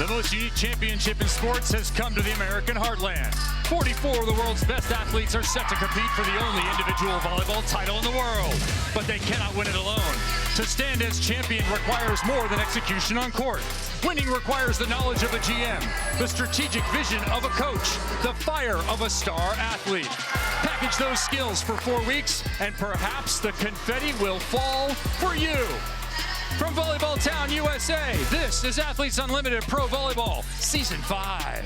The most unique championship in sports has come to the American heartland. 44 of the world's best athletes are set to compete for the only individual volleyball title in the world. But they cannot win it alone. To stand as champion requires more than execution on court. Winning requires the knowledge of a GM, the strategic vision of a coach, the fire of a star athlete. Package those skills for 4 weeks, and perhaps the confetti will fall for you. From Volleyball Town, USA, this is Athletes Unlimited Pro Volleyball, Season 5.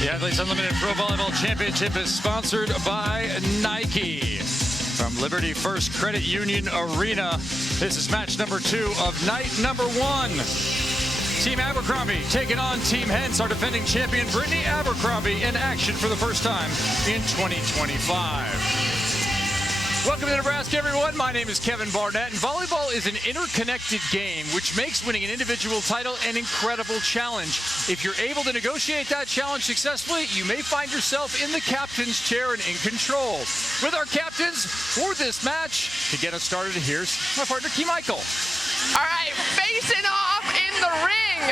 The Athletes Unlimited Pro Volleyball Championship is sponsored by Nike. From Liberty First Credit Union Arena, this is match number 2 of night number 1. Team Abercrombie taking on Team Hentz, our defending champion Brittany Abercrombie, in action for the first time in 2025. Welcome to Nebraska, everyone. My name is Kevin Barnett, and volleyball is an interconnected game, which makes winning an individual title an incredible challenge. If you're able to negotiate that challenge successfully, you may find yourself in the captain's chair and in control. With our captains for this match, to get us started, here's my partner, Key Michael. All right, facing off in the ring.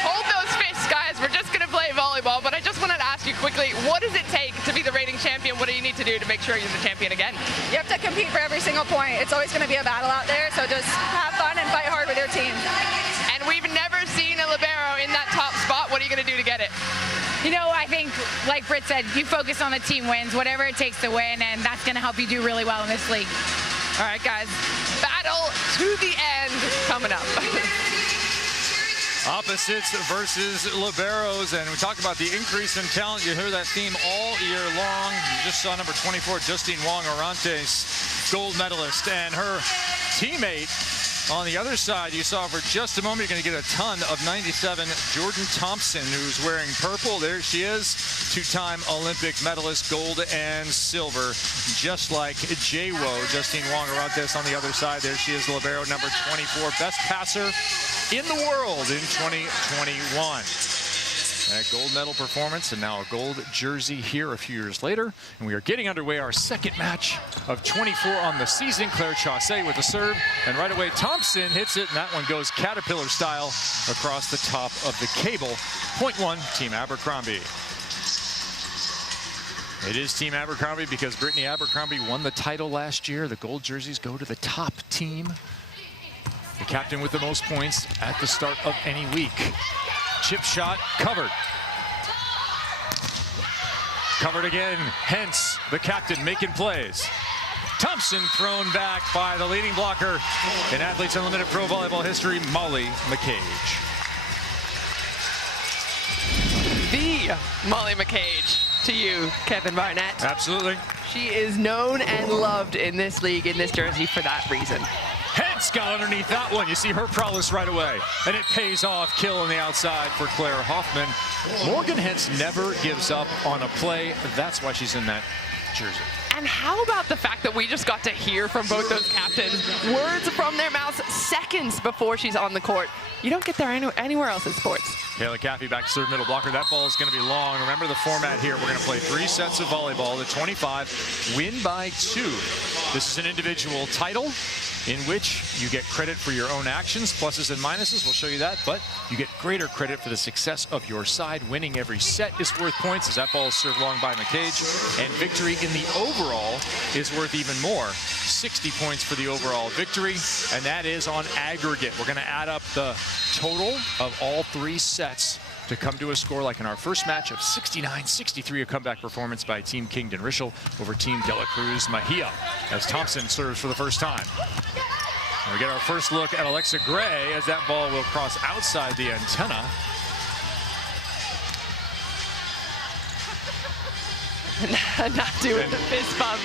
Hold those fists, guys. We're just going to play volleyball, but I just wanted to ask you quickly, what does it take to be the reigning champion? What do you need to do to make sure you're the champion again? You have to compete for every single point. It's always going to be a battle out there, so just have fun and fight hard with your team. And we've never seen a libero in that top spot. What are you going to do to get it? You know, I think, like Britt said, you focus on the team wins, whatever it takes to win, and that's going to help you do really well in this league. All right, guys, battle to the end coming up. Opposites versus liberos, and we talk about the increase in talent. You hear that theme all year long. You just saw number 24, Justine Wong-Orantes, gold medalist, and her teammate on the other side, you saw for just a moment, you're going to get a ton of 97, Jordan Thompson, who's wearing purple. There she is, two-time Olympic medalist, gold and silver, just like J-Wo, Justine Wong-Orantes on the other side. There she is, the libero, number 24, best passer in the world in 2021. That gold medal performance, and now a gold jersey here a few years later. And we are getting underway our second match of 24 on the season. Claire Chaussee with the serve, and right away Thompson hits it, and that one goes caterpillar style across the top of the cable. Point 1, Team Abercrombie. It is Team Abercrombie because Brittany Abercrombie won the title last year. The gold jerseys go to the top team. The captain with the most points at the start of any week. Chip shot covered. Covered again. Hentz, the captain, making plays. Thompson thrown back by the leading blocker in Athletes Unlimited Pro Volleyball history, Molly McCage. The Molly McCage to you, Kevin Barnett. Absolutely. She is known and loved in this league, in this jersey, for that reason. Hentz got underneath that one. You see her prowess right away. And it pays off. Kill on the outside for Claire Hoffman. Morgan Hentz never gives up on a play. That's why she's in that jersey. And how about the fact that we just got to hear from both those captains, words from their mouths seconds before she's on the court. You don't get there anywhere else in sports. Kayla Caffey back to serve middle blocker. That ball is going to be long. Remember the format here. We're going to play 3 sets of volleyball. The 25, win by 2. This is an individual title in which you get credit for your own actions, pluses and minuses. We'll show you that, but you get greater credit for the success of your side. Winning every set is worth points as that ball is served long by McCage, and victory in the overall is worth even more. 60 points for the overall victory, and that is on aggregate. We're going to add up the total of all 3 sets to come to a score like in our first match of 69-63, a comeback performance by Team Kingdon-Rishel over Team De La Cruz Mejia as Thompson serves for the first time. And we get our first look at Alexa Gray as that ball will cross outside the antenna. Not doing the fist bump.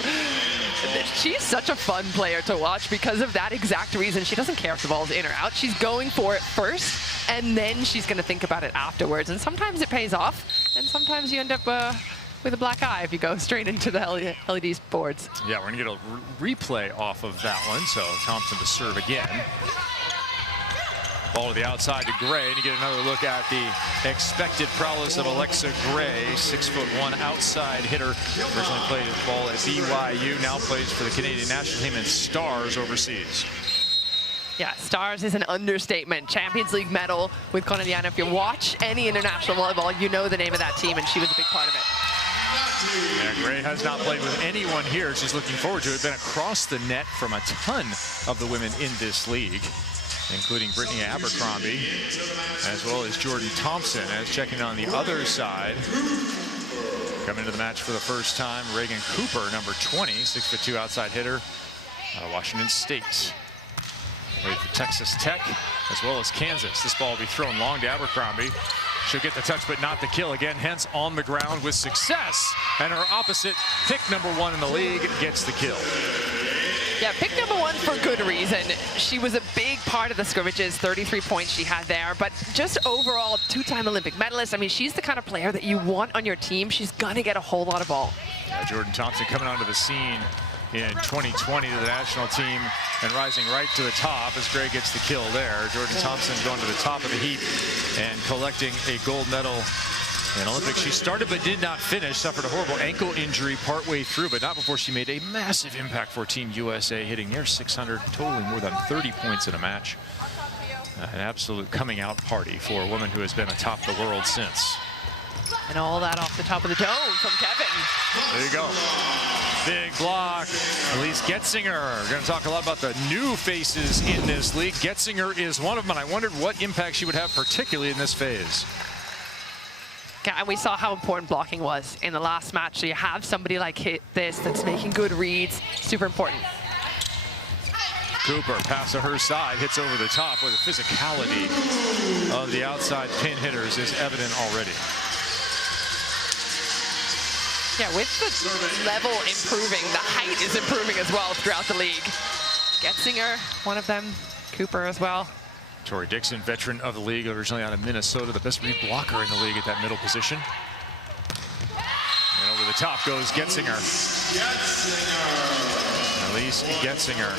She's such a fun player to watch because of that exact reason. She doesn't care if the ball's in or out. She's going for it first, and then she's going to think about it afterwards. And sometimes it pays off, and sometimes you end up with a black eye if you go straight into the LED boards. Yeah, we're going to get a replay off of that one. So Thompson to serve again. Ball to the outside to Gray, and you get another look at the expected prowess of Alexa Gray, 6'1" outside hitter. Originally played his ball at BYU, now plays for the Canadian national team and stars overseas. Yeah, stars is an understatement. Champions League medal with Corneliana. If you watch any international volleyball, you know the name of that team, and she was a big part of it. Yeah, Gray has not played with anyone here. She's looking forward to it. Been across the net from a ton of the women in this league, including Brittany Abercrombie, as well as Jordan Thompson. As checking on the other side, coming into the match for the first time, Reagan Cooper, number 20, 6'2" outside hitter out of Washington State. Played for Texas Tech as well as Kansas. This ball will be thrown long to Abercrombie. She'll get the touch, but not the kill. Again, Hentz on the ground with success. And her opposite, pick number 1 in the league, gets the kill. Yeah, pick number 1 for good reason. She was a big part of the scrimmages, 33 points she had there. But just overall, 2-time Olympic medalist. I mean, she's the kind of player that you want on your team. She's going to get a whole lot of ball. Yeah, Jordan Thompson coming onto the scene in 2020 to the national team and rising right to the top as Gray gets the kill there. Jordan Thompson going to the top of the heap and collecting a gold medal in Olympics. She started but did not finish, suffered a horrible ankle injury partway through, but not before she made a massive impact for Team USA, hitting near 600, totaling more than 30 points in a match. An absolute coming out party for a woman who has been atop the world since. And all that off the top of the dome from Kevin. There you go. Big block. Elise Getzinger. We're going to talk a lot about the new faces in this league. Getzinger is one of them, and I wondered what impact she would have, particularly in this phase. Yeah, and we saw how important blocking was in the last match. So you have somebody like this that's making good reads. Super important. Cooper, pass to her side, hits over the top where the physicality of the outside pin hitters is evident already. Yeah, with the level improving, the height is improving as well throughout the league. Getzinger, one of them. Cooper as well. Tori Dixon, veteran of the league, originally out of Minnesota, the best read blocker in the league at that middle position. And over the top goes Getzinger. Elise Getzinger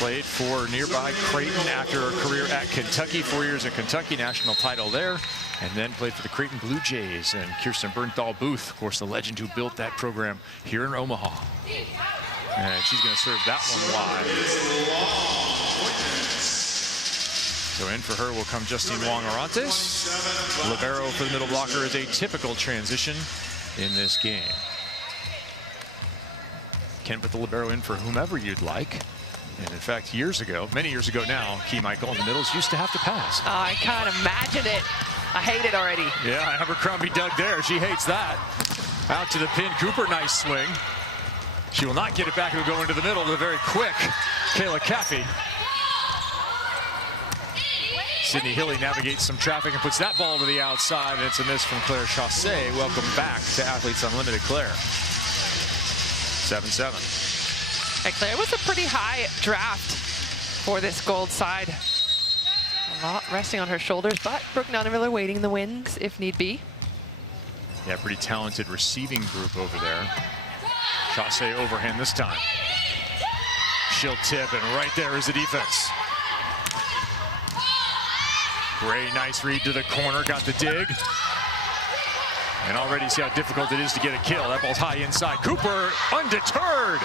played for nearby Creighton after her career at Kentucky. 4 years at Kentucky, national title there. And then played for the Creighton Blue Jays and Kirsten Bernthal Booth, of course, the legend who built that program here in Omaha. And she's going to serve that one live. So in for her will come Justine Wong-Orantes. Libero for the middle blocker is a typical transition in this game. Can put the libero in for whomever you'd like. And in fact, years ago, many years ago now, Key Michael in the middles used to have to pass. Oh, I can't imagine it. I hate it already. Yeah, Abercrombie dug there. She hates that. Out to the pin. Cooper, nice swing. She will not get it back. It'll go into the middle to the very quick Kayla Caffey. Sydney Hilly navigates some traffic and puts that ball to the outside, and it's a miss from Claire Chassé. Welcome back to Athletes Unlimited, Claire. 7-7. And Claire was a pretty high draft for this gold side. A lot resting on her shoulders, but Brooke Nunnemiller waiting in the wings if need be. Yeah, pretty talented receiving group over there. Chassé overhand this time. She'll tip, and right there is the defense. Gray, nice read to the corner, got the dig. And already see how difficult it is to get a kill. That ball's high inside. Cooper, undeterred.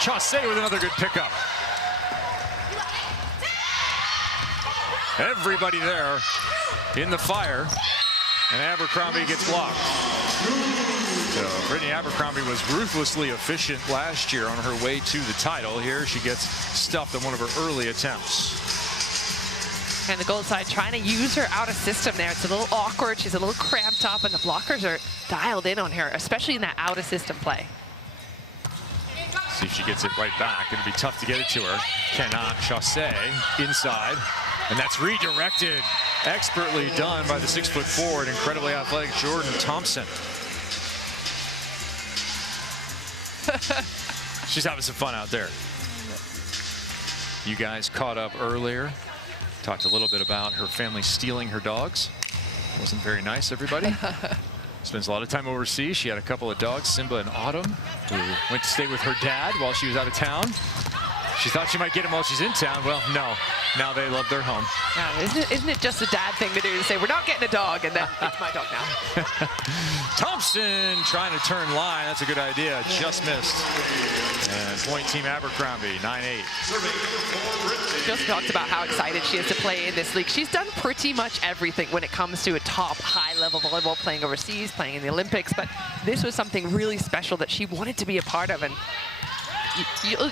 Chassé with another good pickup. Everybody there in the fire, and Abercrombie gets blocked. So Brittany Abercrombie was ruthlessly efficient last year on her way to the title. Here she gets stuffed on one of her early attempts. And the gold side trying to use her out of system there. It's a little awkward. She's a little cramped up, and the blockers are dialed in on her, especially in that out of system play. See if she gets it right back. It'll be tough to get it to her. Cannot. Chassé inside. And that's redirected. Expertly done by the 6'4" and incredibly athletic Jordan Thompson. She's having some fun out there. You guys caught up earlier. Talked a little bit about her family stealing her dogs. Wasn't very nice, everybody. Spends a lot of time overseas. She had a couple of dogs, Simba and Autumn, who went to stay with her dad while she was out of town. She thought she might get him while she's in town. Well, no. Now they love their home. Yeah, isn't it just a dad thing to do to say, we're not getting a dog, and then it's my dog now. Thompson trying to turn line. That's a good idea. Just missed. And point Team Abercrombie, 9-8. Just talked about how excited she is to play in this league. She's done pretty much everything when it comes to a top high-level volleyball, playing overseas, playing in the Olympics, but this was something really special that she wanted to be a part of, and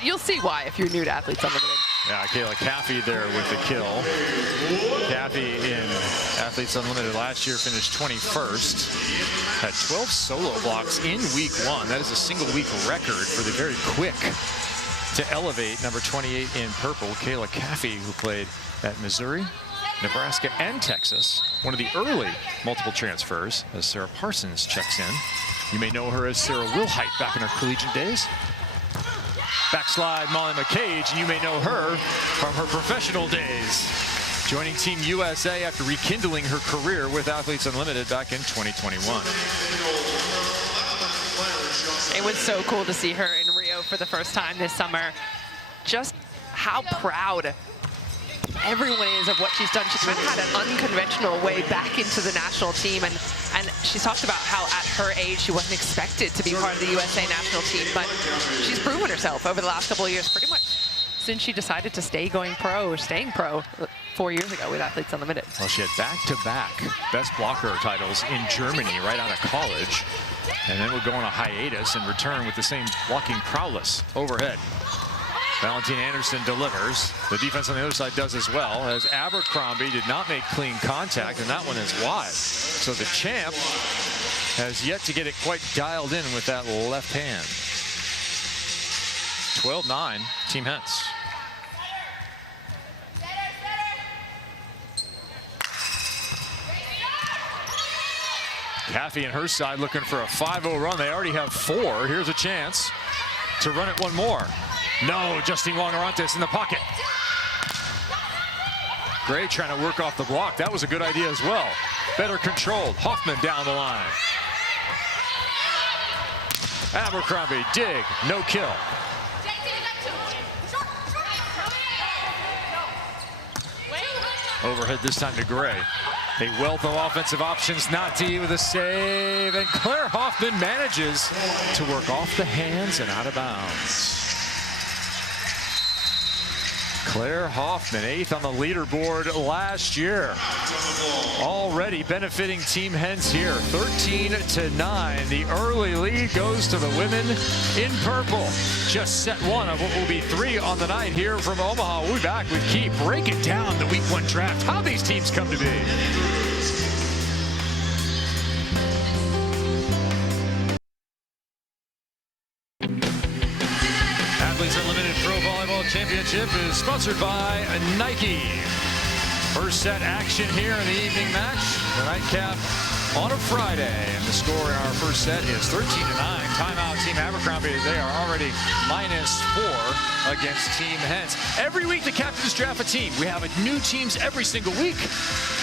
you'll see why if you're new to Athletes Unlimited. Yeah, Kayla Caffey there with the kill. Caffey in Athletes Unlimited last year finished 21st. Had 12 solo blocks in week 1. That is a single week record for the very quick to elevate number 28 in purple, Kayla Caffey, who played at Missouri, Nebraska, and Texas. One of the early multiple transfers as Sarah Parsons checks in. You may know her as Sarah Wilhite back in her collegiate days. Backslide Molly McCage, and you may know her from her professional days, joining Team USA after rekindling her career with Athletes Unlimited back in 2021. It was so cool to see her in Rio for the first time this summer. Just how proud everyone is of what she's done. She's kind of had an unconventional way back into the national team, and she's talked about how at her age she wasn't expected to be part of the USA national team, but she's proven herself over the last couple of years, pretty much since she decided to staying pro 4 years ago with Athletes Unlimited. Well, she had back-to-back best blocker titles in Germany right out of college, and then would go on a hiatus and return with the same blocking prowess overhead. Valentine Anderson delivers. The defense on the other side does as well, as Abercrombie did not make clean contact, and that one is wide. So the champ has yet to get it quite dialed in with that left hand. 12-9, Team Hentz. Caffey and her side looking for a 5-0 run. They already have 4. Here's a chance to run it one more. No, Justine Wong-Orantes in the pocket. Gray trying to work off the block. That was a good idea as well. Better controlled. Hoffman down the line. Abercrombie, dig, no kill. Overhead this time to Gray. A wealth of offensive options. Nati with a save, and Claire Hoffman manages to work off the hands and out of bounds. Claire Hoffman, 8th on the leaderboard last year. Already benefiting Team Hentz here, 13-9. The early lead goes to the women in purple. Just set 1 of what will be 3 on the night here from Omaha. We'll be back with Keith breaking down the week 1 draft, how these teams come to be. Athletes Unlimited Pro Volleyball Championship is sponsored by Nike. First set action here in the evening match. The nightcap on a Friday. And the score in our first set is 13-9. Timeout Team Abercrombie. They are already -4 against Team Hentz. Every week the captains draft a team. We have new teams every single week.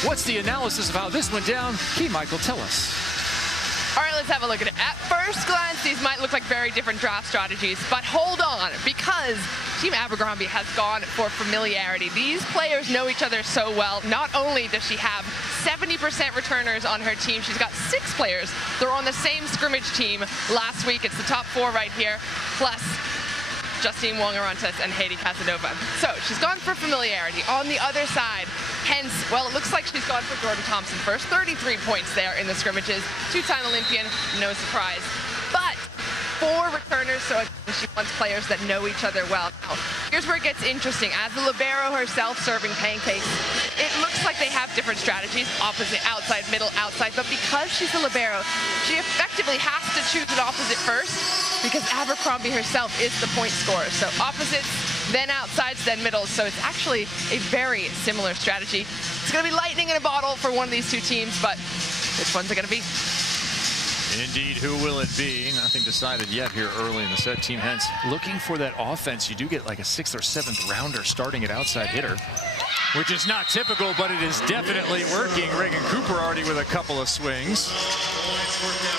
What's the analysis of how this went down? Key Michael, tell us. All right, let's have a look at it. At first glance, these might look like very different draft strategies, but hold on, because Team Abercrombie has gone for familiarity. These players know each other so well. Not only does she have 70% returners on her team, she's got 6 players. They're on the same scrimmage team last week. It's the top 4 right here, plus Justine Wong-Orantes and Heidi Casanova. So she's gone for familiarity. On the other side, Hentz, well, it looks like she's gone for Jordan Thompson first. 33 points there in the scrimmages. 2-time Olympian, no surprise. But 4 returners, so she wants players that know each other well. Now, here's where it gets interesting. As the libero herself serving pancakes, it looks like they have different strategies, opposite, outside, middle, outside, but because she's a libero, she effectively has to choose an opposite first, because Abercrombie herself is the point scorer. So opposites, then outsides, then middles. So it's actually a very similar strategy. It's going to be lightning in a bottle for one of these 2 teams, but which one's it going to be? Indeed, who will it be? Nothing decided yet here early in the set. Team Hentz looking for that offense. You do get like a 6th or 7th rounder starting at outside hitter, which is not typical, but it is definitely working. Reagan Cooper already with a couple of swings.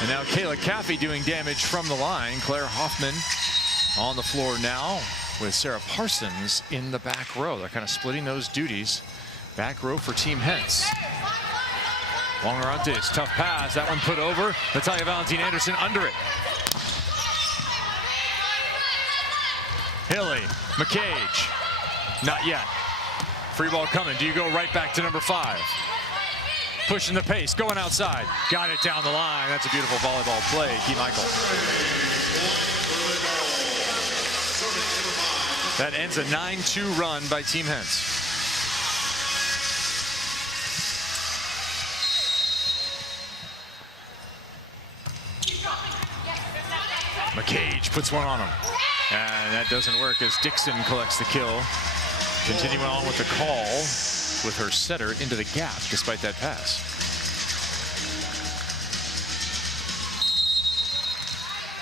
And now Kayla Caffey doing damage from the line. Claire Hoffman on the floor now. with Sarah Parsons in the back row. They're kind of splitting those duties. Back row for Team Hentz. Long Arantes, tough pass. That one put over. Natalia Valentin Anderson under it. Hilly, McCage, not yet. Free ball coming. Do you go right back to number 5? Pushing the pace, going outside. Got it down the line. That's a beautiful volleyball play. Key Michael. That ends a 9-2 run by Team Hentz. McCage puts one on him. And that doesn't work as Dixon collects the kill. Continuing on with the call with her setter into the gap despite that pass.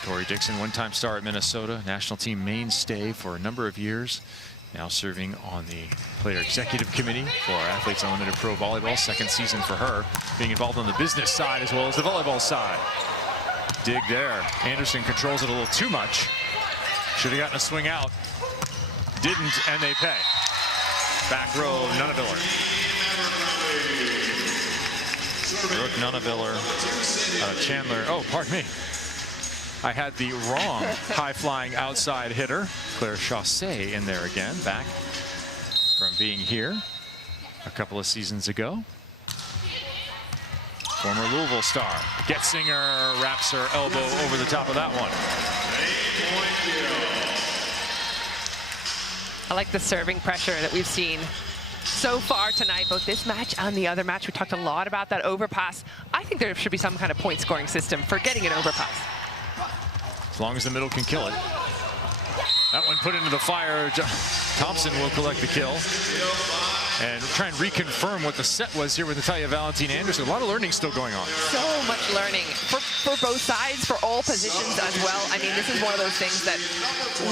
Tori Dixon, one-time star at Minnesota, national team mainstay for a number of years. Now serving on the player executive committee for Athletes Unlimited Pro Volleyball. Second season for her, being involved on the business side as well as the volleyball side. Dig there. Anderson controls it a little too much. Should have gotten a swing out. Didn't, and they pay. Back row, Nunaviller. Brooke Nunaviller, Chandler. Oh, pardon me. I had the wrong high-flying outside hitter. Claire Chaussee in there again, back from being here a couple of seasons ago. Former Louisville star. Getzinger wraps her elbow over the top of that one. I like the serving pressure that we've seen so far tonight, both this match and the other match. We talked a lot about that overpass. I think there should be some kind of point scoring system for getting an overpass. As long as the middle can kill it. That one put into the fire. Thompson will collect the kill. And try and reconfirm what the set was here with Natalia Valentin Anderson. A lot of learning still going on. So much learning for both sides, for all positions as well. I mean, this is one of those things that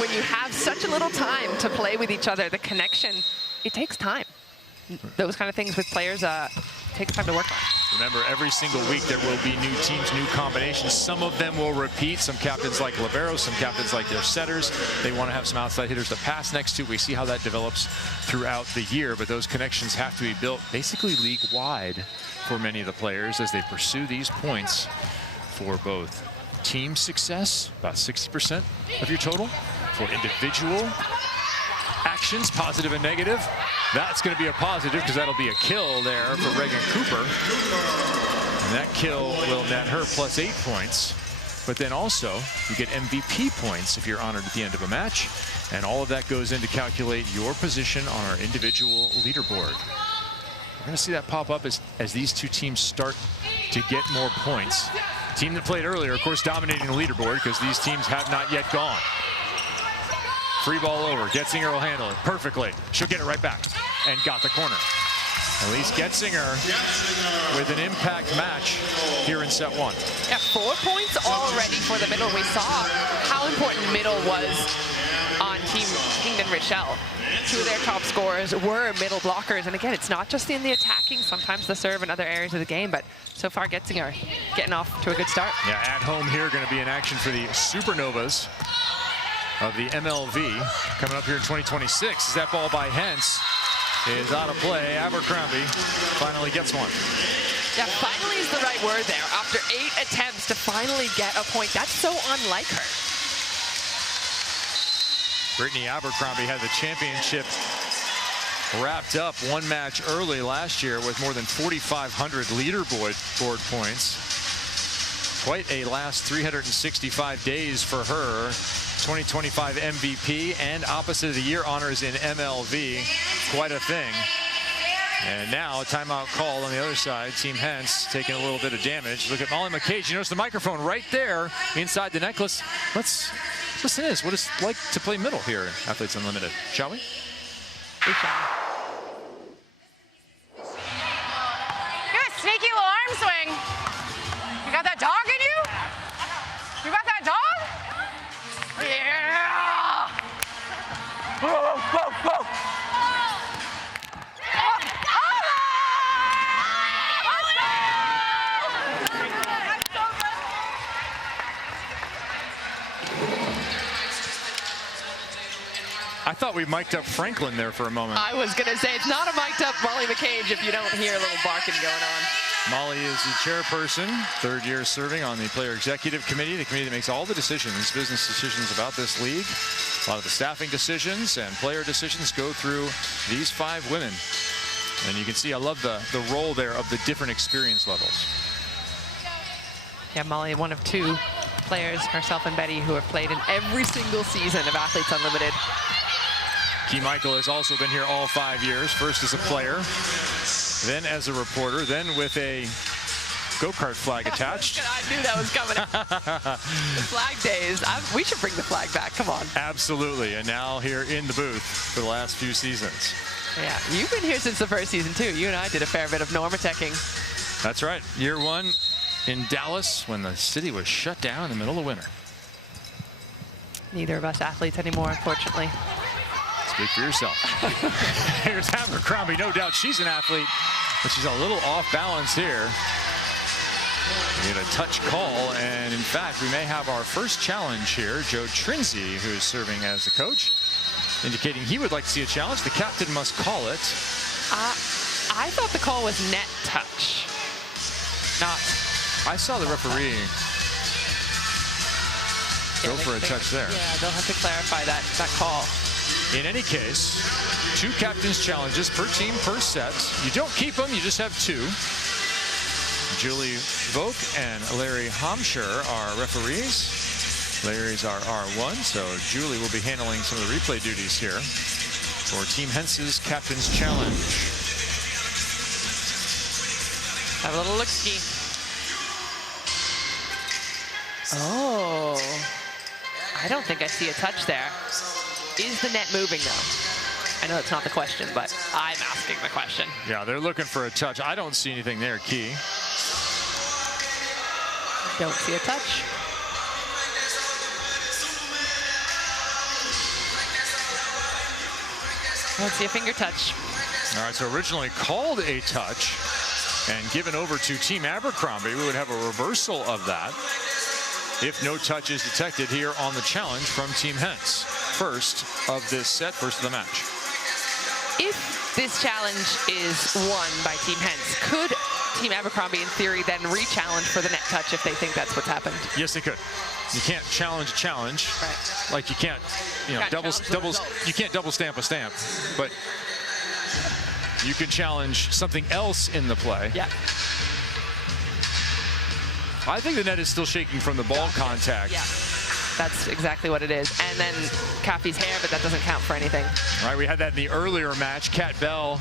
when you have such a little time to play with each other, the connection, it takes time. Those kind of things with players takes time to work on. Remember, every single week there will be new teams, new combinations. Some of them will repeat. Some captains like liberos, some captains like their setters. They want to have some outside hitters to pass next to. We see how that develops throughout the year, but those connections have to be built basically league-wide for many of the players as they pursue these points for both team success, about 60% of your total, for individual actions, positive and negative. That's going to be a positive because that'll be a kill there for Reagan Cooper. And that kill will net her plus 8 points. But then also, you get MVP points if you're honored at the end of a match. And all of that goes in to calculate your position on our individual leaderboard. We're going to see that pop up as these two teams start to get more points. Team that played earlier, of course, dominating the leaderboard because these teams have not yet gone. Free ball over. Getzinger will handle it perfectly. She'll get it right back and got the corner. Elise Getzinger with an impact match here in set 1. Yeah, 4 points already for the middle. We saw how important middle was on Team Kingdon Rochelle. 2 of their top scorers were middle blockers. And again, it's not just in the attacking, sometimes the serve and other areas of the game, but so far Getzinger getting off to a good start. Yeah, at home here going to be in action for the Supernovas of the MLV coming up here in 2026. As that ball by Hentz is out of play. Abercrombie finally gets one. Yeah, finally is the right word there. After 8 attempts to finally get a point, that's so unlike her. Brittany Abercrombie had the championship wrapped up one match early last year with more than 4,500 leaderboard points. Quite a last 365 days for her. 2025 MVP and Opposite of the Year honors in MLV. Quite a thing. And now a timeout call on the other side. Team Hentz taking a little bit of damage. Look at Molly McCage. You notice the microphone right there inside the necklace. Let's listen to this. What it's like to play middle here in Athletes Unlimited. Shall we? We shall. You got a sneaky little arm swing. You got that dog in you? You got that dog? Yeah! Whoa, whoa, whoa! thought we mic'd up Franklin there for a moment. I was going to say, it's not a mic'd up Molly McCage if you don't hear a little barking going on. Molly is the chairperson, third year serving on the player executive committee, the committee that makes all the decisions, business decisions about this league. A lot of the staffing decisions and player decisions go through these 5 women. And you can see, I love the role there of the different experience levels. Yeah, Molly, one of 2 players, herself and Betty, who have played in every single season of Athletes Unlimited. Key Michael has also been here all 5 years, first as a player, then as a reporter, then with a go-kart flag attached. I knew that was coming. The flag days. We should bring the flag back. Come on. Absolutely. And now here in the booth for the last few seasons. Yeah, you've been here since the first season, too. You and I did a fair bit of Normateching. That's right. Year 1 in Dallas when the city was shut down in the middle of winter. Neither of us athletes anymore, unfortunately. Speak for yourself. Here's Abercrombie. No doubt she's an athlete, but she's a little off balance here. We get a touch call, and in fact, we may have our first challenge here. Joe Trinzi, who's serving as the coach, indicating he would like to see a challenge. The captain must call it. I thought the call was net touch. Not. I saw the referee go for a touch there. Yeah, they'll have to clarify that call. In any case, 2 captains' challenges per team per set. You don't keep them, you just have 2. Julie Vogt and Larry Hamscher are referees. Larry's our R1, so Julie will be handling some of the replay duties here for Team Hentz's Captain's Challenge. Have a little look-ski. Oh, I don't think I see a touch there. Is the net moving, though? I know that's not the question, but I'm asking the question. Yeah, they're looking for a touch. I don't see anything there, Key. Don't see a touch. Don't see a finger touch. All right, so originally called a touch and given over to Team Abercrombie. We would have a reversal of that if no touch is detected here on the challenge from Team Hentz. First of this set, first of the match. If this challenge is won by Team Hentz, could Team Abercrombie, in theory, then re-challenge for the net touch if they think that's what's happened? Yes, they could. You can't challenge a challenge, right? Like you can't, you know, you can't double stamp a stamp, but you can challenge something else in the play. Yeah. I think the net is still shaking from the ball contact. Yeah, that's exactly what it is. And then Caffey's hair, but that doesn't count for anything. All right, we had that in the earlier match. Kat Bell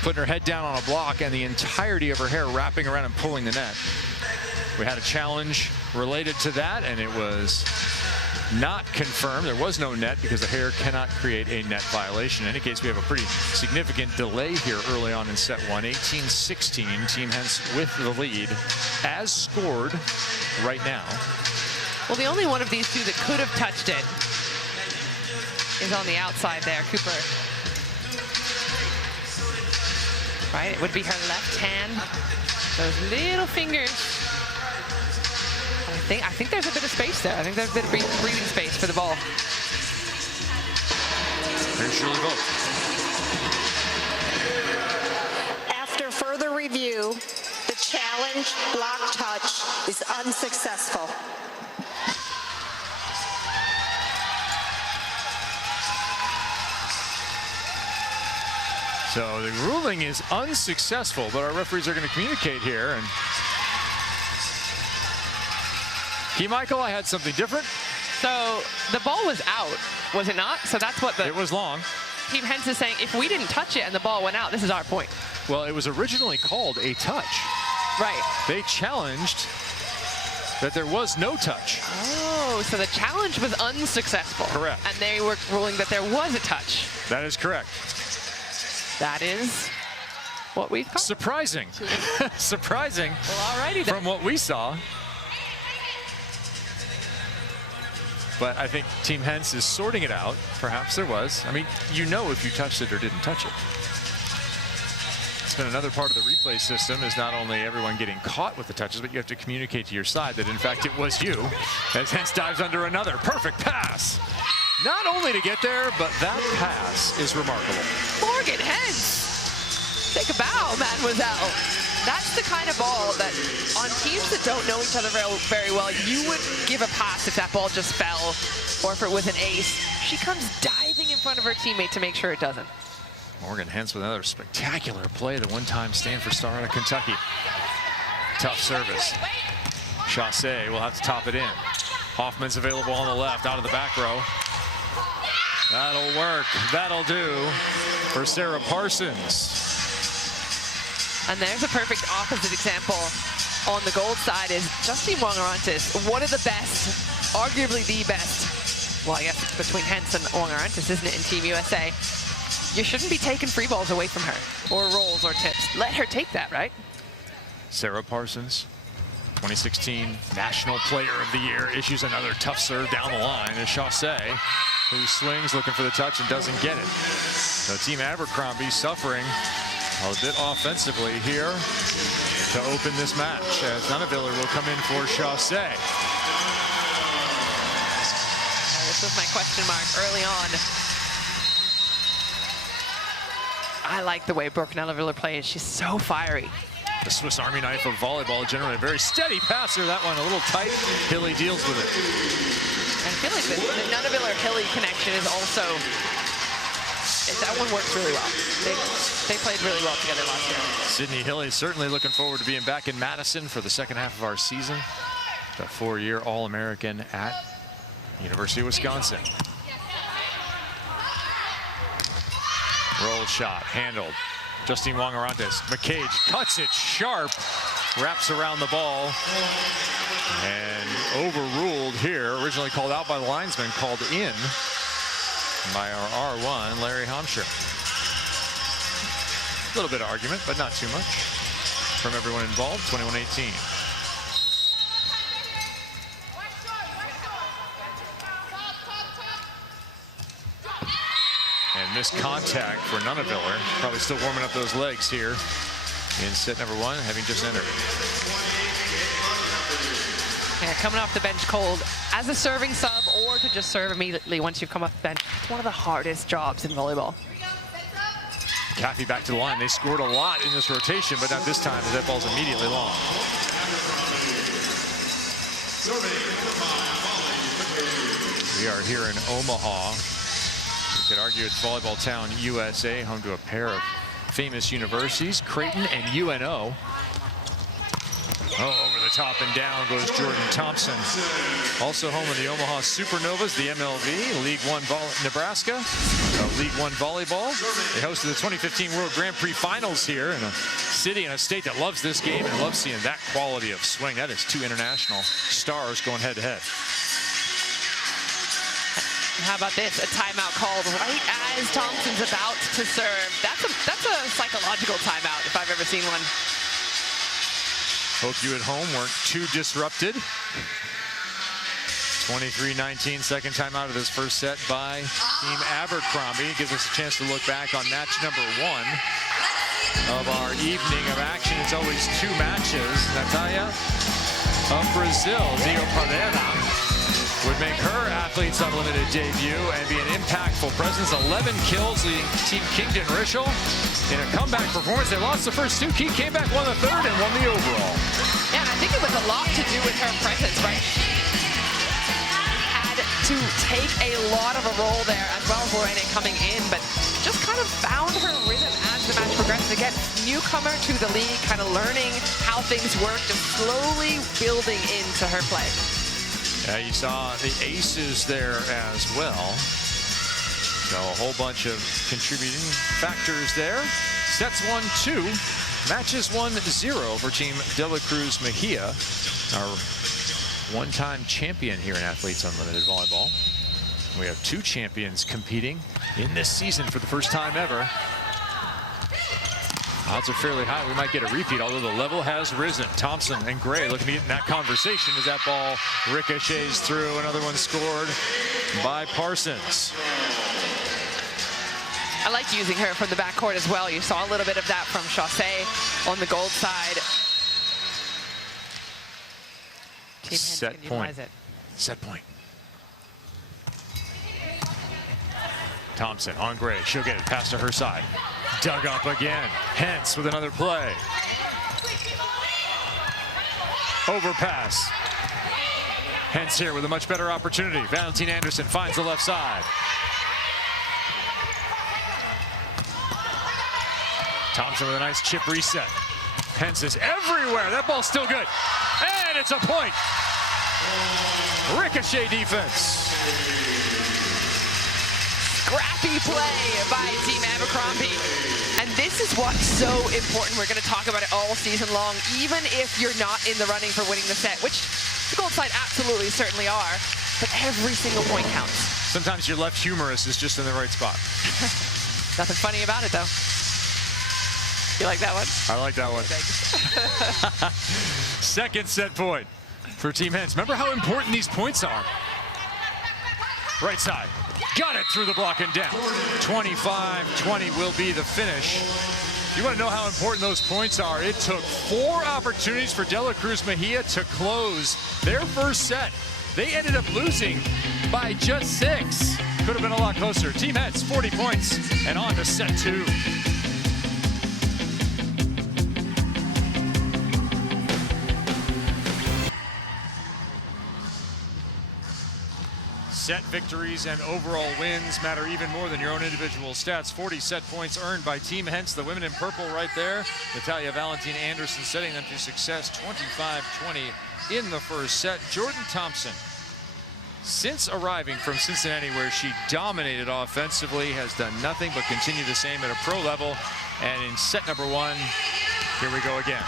putting her head down on a block and the entirety of her hair wrapping around and pulling the net. We had a challenge related to that, and it was not confirmed. There was no net because the hair cannot create a net violation. In any case, we have a pretty significant delay here early on in set 1. 18-16, Team Hentz with the lead as scored right now. Well, the only one of these 2 that could have touched it is on the outside there, Cooper. Right, it would be her left hand. Those little fingers. I think there's a bit of space there. I think there's a bit of breathing space for the ball. Here's Shirley Vogt. After further review, the challenge block touch is unsuccessful. So the ruling is unsuccessful, but our referees are going to communicate here. And Key Michael, I had something different. So the ball was out, was it not? So that's what It was long. Team Hentz is saying, if we didn't touch it and the ball went out, this is our point. Well, it was originally called a touch. Right. They challenged that there was no touch. Oh, so the challenge was unsuccessful. Correct. And they were ruling that there was a touch. That is correct. That is what we've called. Surprising. Surprising. Well, alrighty then. From what we saw. But I think Team Hentz is sorting it out. Perhaps there was. I mean, you know if you touched it or didn't touch it. It's been another part of the replay system is not only everyone getting caught with the touches, but you have to communicate to your side that, in fact, it was you. As Hentz dives under another. Perfect pass. not only to get there, but that pass is remarkable. Morgan Hentz. Take a bow, mademoiselle. That's the kind of ball that on teams that don't know each other very well, you would give a pass if that ball just fell or if it was an ace. She comes diving in front of her teammate to make sure it doesn't. Morgan Hentz with another spectacular play, the one-time Stanford star out of Kentucky. Tough service. Chaussee will have to top it in. Hoffman's available on the left, out of the back row. That'll work. That'll do for Sarah Parsons. And there's a perfect opposite example on the gold side is Justine Wong-Orantes, one of the best, arguably the best. Well, I guess it's between Hentz and Wong-Orantes, isn't it, in Team USA? You shouldn't be taking free balls away from her, or rolls or tips. Let her take that, right? Sarah Parsons, 2016 National Player of the Year, issues another tough serve down the line. And Chaussee, who swings looking for the touch and doesn't get it. So Team Abercrombie suffering a bit offensively here to open this match, as Nunaviller will come in for Chaussee. This was my question mark early on. I like the way Brooke Nunaviller plays. She's so fiery. The Swiss Army knife of volleyball, generally a very steady passer. That one a little tight. Hilly deals with it. I feel like the Nunaviller-Hilly connection is also, that one works really well. They played really well together last year. Sydney Hilly certainly looking forward to being back in Madison for the second half of our season. The 4-year All-American at University of Wisconsin. Roll shot, handled. Justine Wong-Orantes. McCage cuts it sharp, wraps around the ball, and overruled here. Originally called out by the linesman, called in by our R1, Larry Hampshire. A little bit of argument, but not too much from everyone involved. 21-18. And missed contact for Nunaviller. Probably still warming up those legs here in set number 1, having just entered. Yeah, coming off the bench cold as a serving sub or to just serve immediately once you've come off the bench. It's one of the hardest jobs in volleyball. Caffey back to the line. They scored a lot in this rotation, but not this time as that ball's immediately long. We are here in Omaha. You could argue it's Volleyball Town, USA, home to a pair of famous universities, Creighton and UNO. Oh, over the top and down goes Jordan Thompson. Also home of the Omaha Supernovas, the MLV, League One Nebraska, League One Volleyball. They hosted the 2015 World Grand Prix Finals here in a city and a state that loves this game and loves seeing that quality of swing. That is 2 international stars going head to head. How about this? A timeout called right as Thompson's about to serve. That's a psychological timeout if I've ever seen one. Hope you at home weren't too disrupted. 23-19, second timeout of this first set by Team Abercrombie. Gives us a chance to look back on match number 1 of our evening of action. It's always 2 matches. Natalia of Brazil, Zio Pereira, would make her Athletes Unlimited debut and be an impactful presence. 11 kills, leading Team Kingdon Rischel in a comeback performance. They lost the first 2. Key came back, won the 3rd, and won the overall. Yeah, and I think it was a lot to do with her presence, right? Had to take a lot of a role there, as well as Lorena coming in, but just kind of found her rhythm as the match progressed. Again, newcomer to the league, kind of learning how things work, just slowly building into her play. You saw the aces there as well. So a whole bunch of contributing factors there. Sets 1-2. Matches 1-0 for Team De La Cruz Mejia, our one-time champion here in Athletes Unlimited Volleyball. We have 2 champions competing in this season for the first time ever. Odds are fairly high. We might get a repeat, although the level has risen. Thompson and Gray looking to get in that conversation as that ball ricochets through. Another one scored by Parsons. I like using her from the backcourt as well. You saw a little bit of that from Chaussee on the gold side. Team Set point. Set point. Thompson on Gray. She'll get it past to her side. Dug up again. Hentz with another play. Overpass. Hentz here with a much better opportunity. Valentine Anderson finds the left side. Thompson with a nice chip reset. Hentz is everywhere. That ball's still good. And it's a point. Ricochet defense. Scrappy play by Team Abercrombie. And this is what's so important. We're going to talk about it all season long, even if you're not in the running for winning the set, which the gold side absolutely certainly are, but every single point counts. Sometimes your left humerus is just in the right spot. Nothing funny about it, though. You like that one? I like that one. Second set point for Team Hentz. Remember how important these points are. Right side. Got it through the block and down. 25-20 will be the finish. You want to know how important those points are? It took 4 opportunities for De La Cruz Mejia to close their first set. They ended up losing by just 6. Could have been a lot closer. Team Hentz, 40 points, and on to set 2. Set victories and overall wins matter even more than your own individual stats. 40 set points earned by Team Hentz, the women in purple right there. Natalia Valentine Anderson setting them to success, 25-20 in the first set. Jordan Thompson, since arriving from Cincinnati, where she dominated offensively, has done nothing but continue the same at a pro level. And in set number 1, here we go again.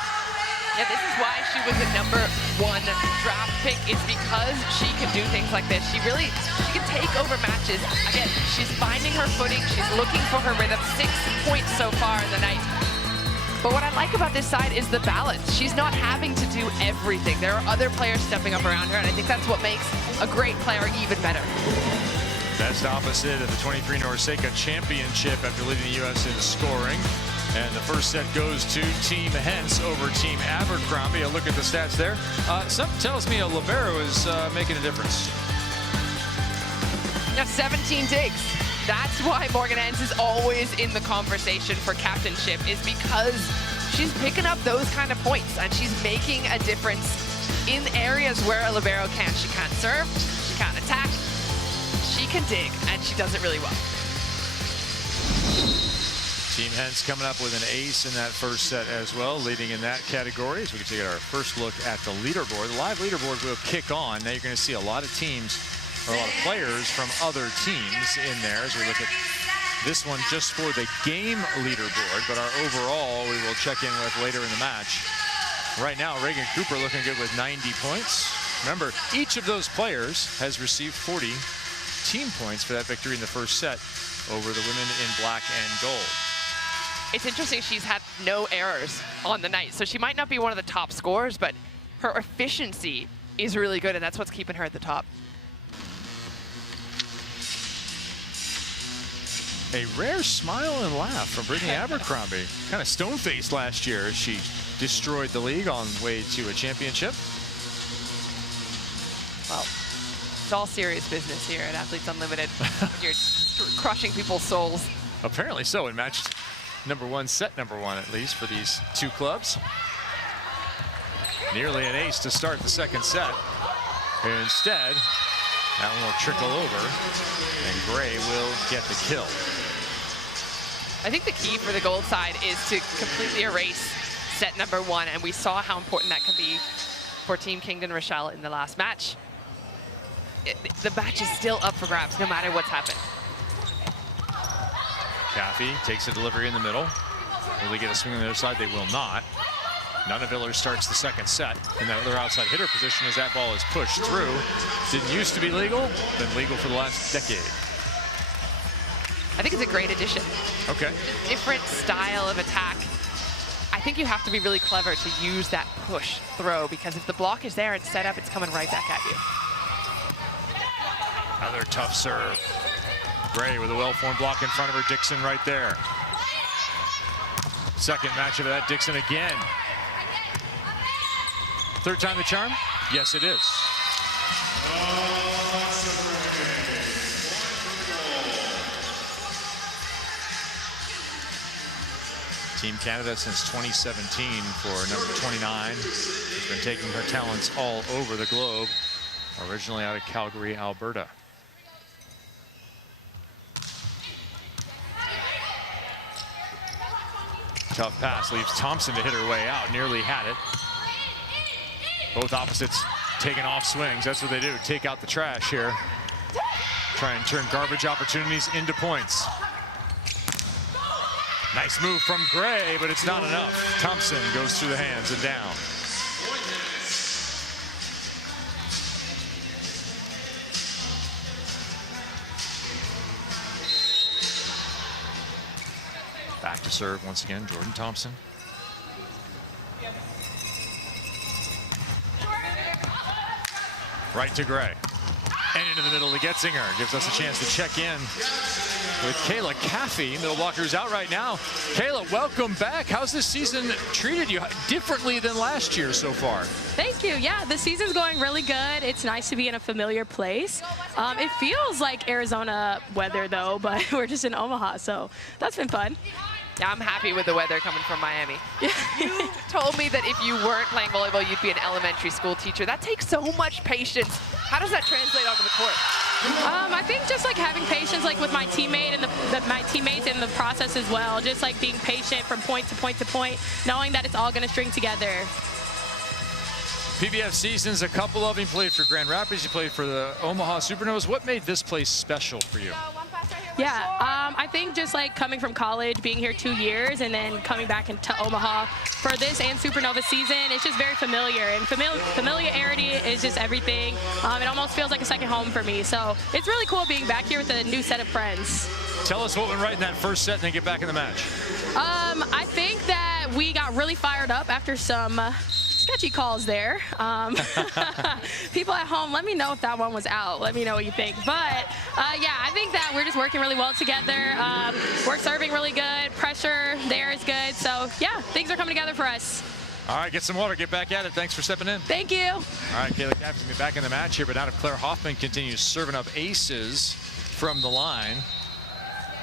Yeah, this is why she was the #1 draft pick. It's because she can do things like this. She can take over matches. Again, she's finding her footing. She's looking for her rhythm. 6 points so far in the night. But what I like about this side is the balance. She's not having to do everything. There are other players stepping up around her, and I think that's what makes a great player even better. Best opposite of the 23 Norseca Championship after leading the U.S. in scoring. And the first set goes to Team Hentz over Team Abercrombie. A look at the stats there. Something tells me a libero is making a difference. Now 17 digs. That's why Morgan Hentz is always in the conversation for captainship, is because she's picking up those kind of points and she's making a difference in areas where a libero can't. She can't serve, she can't attack, she can dig, and she does it really well. Team Hentz coming up with an ace in that first set as well, leading in that category. As we can take our first look at the leaderboard. The live leaderboard will kick on. Now you're going to see a lot of teams, or a lot of players from other teams in there as we look at this one just for the game leaderboard. But our overall we will check in with later in the match. Right now, Reagan Cooper looking good with 90 points. Remember, each of those players has received 40 team points for that victory in the first set over the women in black and gold. It's interesting, she's had no errors on the night, so she might not be one of the top scorers, but her efficiency is really good, and that's what's keeping her at the top. A rare smile and laugh from Brittany Abercrombie. Kind of stone-faced last year as she destroyed the league on the way to a championship. Well, it's all serious business here at Athletes Unlimited. You're crushing people's souls. Apparently so in match #1, set #1 at least for these two clubs. Nearly an ace to start the second set. Instead, that one will trickle over, and Gray will get the kill. I think the key for the gold side is to completely erase set #1, and we saw how important that can be for Team Kingdon Rochelle in the last match. The match is still up for grabs no matter what's happened. Caffey takes a delivery in the middle. Will they get a swing on the other side? They will not. Nuneviller starts the second set in that other outside hitter position as that ball is pushed through. Didn't used to be legal, been legal for the last decade. I think it's a great addition. Okay. Just different style of attack. I think you have to be really clever to use that push throw, because if the block is there and set up, it's coming right back at you. Another tough serve. Gray with a well-formed block in front of her. Dixon right there. Second match of that. Dixon again. Third time the charm? Yes, it is. Team Canada since 2017 for number 29. She's been taking her talents all over the globe, originally out of Calgary, Alberta. Tough pass leaves Thompson to hit her way out. Nearly had it. Both opposites taking off swings. That's what they do. Take out the trash here. Try and turn garbage opportunities into points. Nice move from Gray, but it's not enough. Thompson goes through the hands and down. Back to serve once again, Jordan Thompson. Right to Gray. And into the middle to Getzinger. Gives us a chance to check in with Kayla Caffey. Middle blocker's out right now. Kayla, welcome back. How's this season treated you differently than last year so far? Thank you. Yeah, the season's going really good. It's nice to be in a familiar place. It feels like Arizona weather, though, but we're just in Omaha, so that's been fun. Yeah, I'm happy with the weather coming from Miami. You told me that if you weren't playing volleyball, you'd be an elementary school teacher. That takes so much patience. How does that translate onto the court? I think just like having patience, like with my teammate and my teammates in the process as well. Just like being patient from point to point to point, knowing that it's all going to string together. PBF seasons, a couple of them. You played for Grand Rapids, you played for the Omaha Supernovas. What made this place special for you? Yeah, I think just like coming from college, being here 2 years, and then coming back into Omaha for this and Supernova season, it's just very familiar. And familiarity is just everything. It almost feels like a second home for me. So it's really cool being back here with a new set of friends. Tell us what went right in that first set and then get back in the match. I think that we got really fired up after some sketchy calls there. People at home, let me know if that one was out. Let me know what you think. But yeah, I think that we're just working really well together. We're serving really good. Pressure there is good. So yeah, things are coming together for us. All right, get some water, get back at it. Thanks for stepping in. Thank you. All right, Kayla Caffey's gonna be back in the match here, but now if Claire Hoffman continues serving up aces from the line.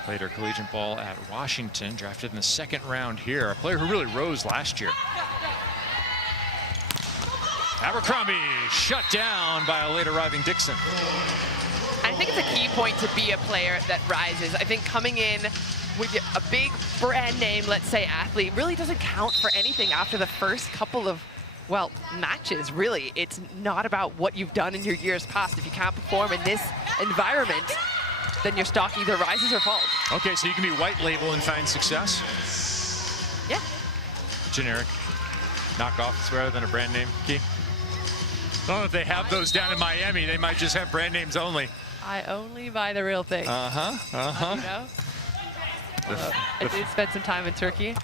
Played her collegiate ball at Washington, drafted in the second round here. A player who really rose last year. Abercrombie shut down by a late arriving Dixon. I think it's a key point to be a player that rises. I think coming in with a big brand name, let's say athlete, really doesn't count for anything after the first couple of, well, matches, really. It's not about what you've done in your years past. If you can't perform in this environment, then your stock either rises or falls. Okay, so you can be white label and find success? Yeah. Generic. Knockoff is rather than a brand name, Key? I don't know if they have those down in Miami. They might just have brand names only. I only buy the real thing. You know? I did spend some time in Turkey.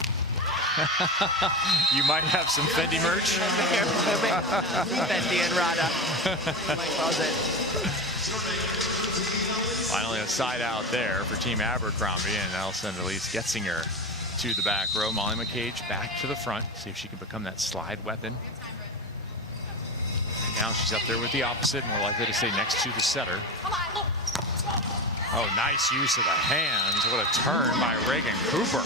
You might have some Fendi merch. Fendi and Rada in my closet. Finally a side out there for Team Abercrombie, and that'll send Elise Getzinger to the back row. Molly McCage back to the front. See if she can become that slide weapon. Now she's up there with the opposite, more likely to stay next to the setter. Oh, nice use of the hands. What a turn by Reagan Cooper.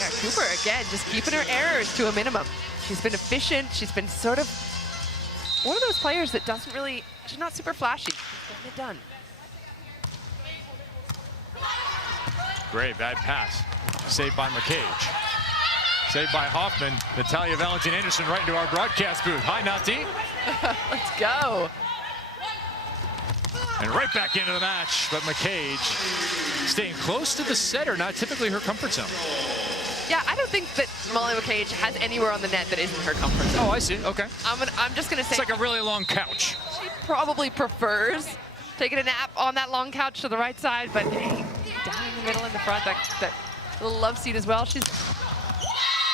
Yeah, Cooper, again, just keeping her errors to a minimum. She's been efficient. She's been sort of one of those players that doesn't really, she's not super flashy. She's getting it done. Great, bad pass. Saved by McCage. Saved by Hoffman. Natalia Valentin-Anderson right into our broadcast booth. Hi, Nati. Let's go. And right back into the match, but McCage staying close to the setter, not typically her comfort zone. Yeah, I don't think that Molly McCage has anywhere on the net that isn't her comfort zone. Oh, I see. Okay. I'm just going to say. It's like a really long couch. She probably prefers taking a nap on that long couch to the right side, but hey, down in the middle in the front, that little love seat as well. She's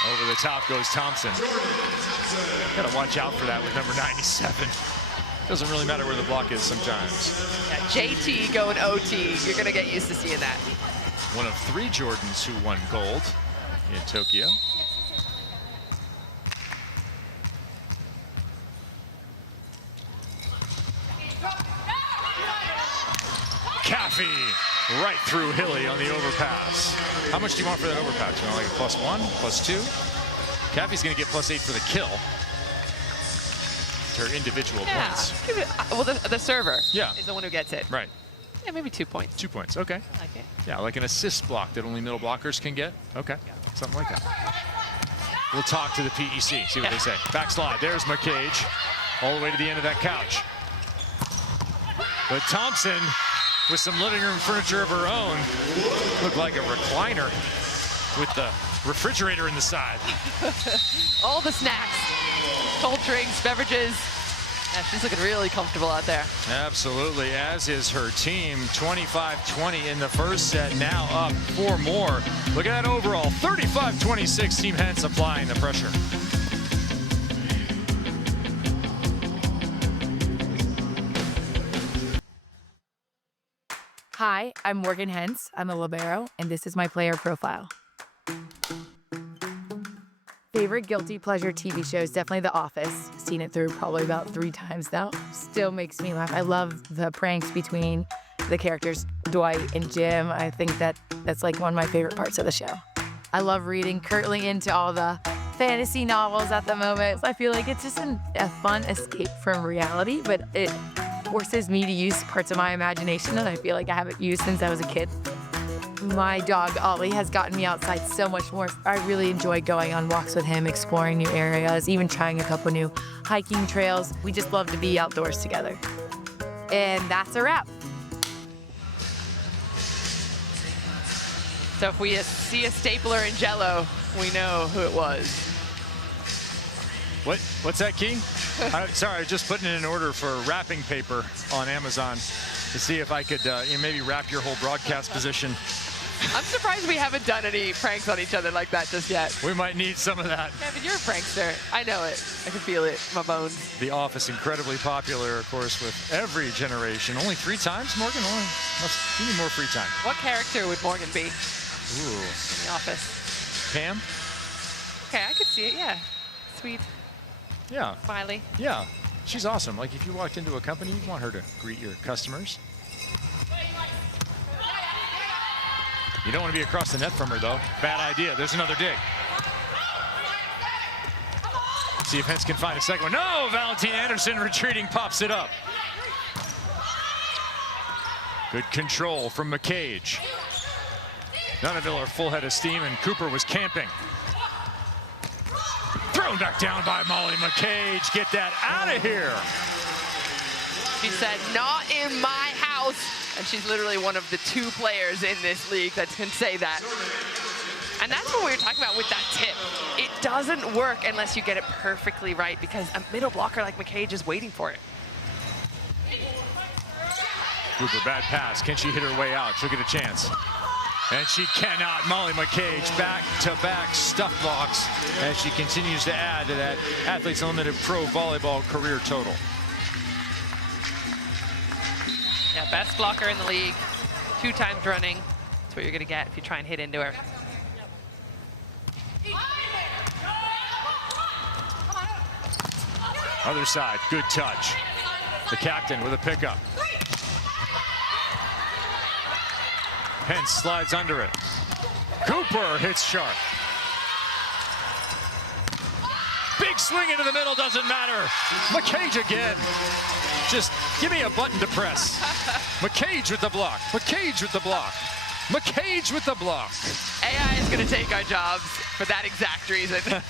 over the top goes Thompson. Got to watch out for that with number 97. Doesn't really matter where the block is sometimes. Yeah, JT going OT. You're going to get used to seeing that. One of 3 Jordans who won gold in Tokyo. Caffey right through Hilly on the overpass. How much do you want for that overpass? You want like a +1, +2? Cappy's going to get +8 for the kill. Her individual points. Give it, well, the server is the one who gets it. Right. Yeah, maybe 2 points. 2 points, okay. I like it. Yeah, like an assist block that only middle blockers can get. Okay, something like that. We'll talk to the PEC, see what they say. Backslide, there's McCage, all the way to the end of that couch. But Thompson, with some living room furniture of her own, looked like a recliner with the refrigerator in the side. All the snacks, cold drinks, beverages. Yeah, she's looking really comfortable out there. Absolutely, as is her team. 25-20 in the first set, now up 4 more. Look at that overall, 35-26, Team Hentz applying the pressure. Hi, I'm Morgan Hentz. I'm a libero, and this is my player profile. Favorite guilty pleasure TV show is definitely The Office. Seen it through probably about 3 times now. Still makes me laugh. I love the pranks between the characters, Dwight and Jim. I think that's like one of my favorite parts of the show. I love reading, currently into all the fantasy novels at the moment. I feel like it's just a fun escape from reality, but it forces me to use parts of my imagination that I feel like I haven't used since I was a kid. My dog, Ollie, has gotten me outside so much more. I really enjoy going on walks with him, exploring new areas, even trying a couple new hiking trails. We just love to be outdoors together. And that's a wrap. So if we see a stapler in Jell-O, we know who it was. What's that, Key? Sorry, I was just putting in an order for wrapping paper on Amazon to see if I could maybe wrap your whole broadcast position. I'm surprised we haven't done any pranks on each other like that just yet. We might need some of that. Kevin, you're a prankster. I know it. I can feel it in my bones. The Office, incredibly popular, of course, with every generation. Only 3 times, Morgan? You need more free time. What character would Morgan be? Ooh. In The Office. Pam? Okay, I could see it, yeah. Sweet. Yeah. Smiley. Yeah. She's awesome. Like, if you walked into a company, you'd want her to greet your customers. You don't want to be across the net from her, though. Bad idea. There's another dig. See if Hentz can find a second one. No! Valentine Anderson retreating, pops it up. Good control from McCage. Nunaville are full head of steam, and Cooper was camping. Thrown back down by Molly McCage. Get that out of here. She said, not in my house. And she's literally one of the 2 players in this league that can say that. And that's what we were talking about with that tip. It doesn't work unless you get it perfectly right, because a middle blocker like McCage is waiting for it. Cooper, bad pass. Can she hit her way out? She'll get a chance. And she cannot. Molly McCage back-to-back stuff blocks as she continues to add to that Athletes Unlimited Pro Volleyball career total. Yeah, best blocker in the league, 2 times running. That's what you're gonna get if you try and hit into her. Other side, good touch. The captain with a pickup. Hentz slides under it. Cooper hits sharp. Big swing into the middle, doesn't matter. McCage again. Just give me a button to press. McCage with the block. McCage with the block. McCage with the block. AI is going to take our jobs for that exact reason.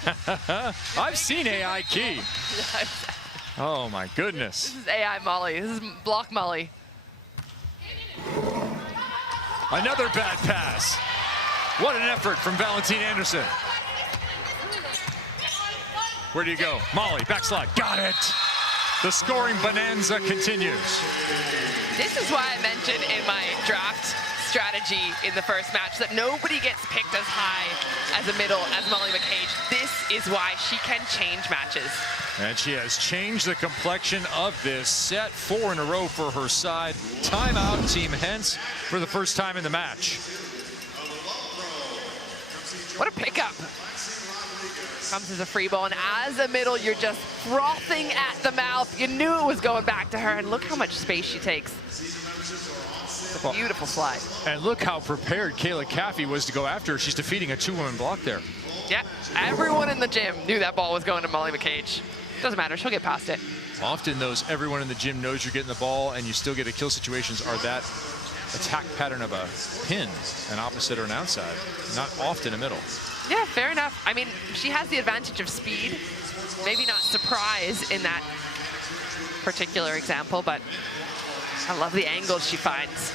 I've seen AI Key. Oh my goodness. This is AI Molly. This is block Molly. Another bad pass. What an effort from Valentine Anderson. Where do you go? Molly, backslide. Got it. The scoring bonanza continues. This is why I mentioned in my draft strategy in the first match that nobody gets picked as high as a middle as Molly McCage. This is why she can change matches. And she has changed the complexion of this set. 4 in a row for her side. Timeout, Team Hentz, for the first time in the match. What a pickup. Comes as a free ball, and as a middle, you're just frothing at the mouth. You knew it was going back to her, and look how much space she takes. It's a beautiful slide. And look how prepared Kayla Caffey was to go after her. She's defeating a 2-woman block there. Yeah, everyone in the gym knew that ball was going to Molly McCage. Doesn't matter, she'll get past it. Often those everyone in the gym knows you're getting the ball and you still get a kill situations are that attack pattern of a pin, an opposite or an outside, not often a middle. Yeah, fair enough. I mean, she has the advantage of speed. Maybe not surprise in that particular example, but I love the angles she finds.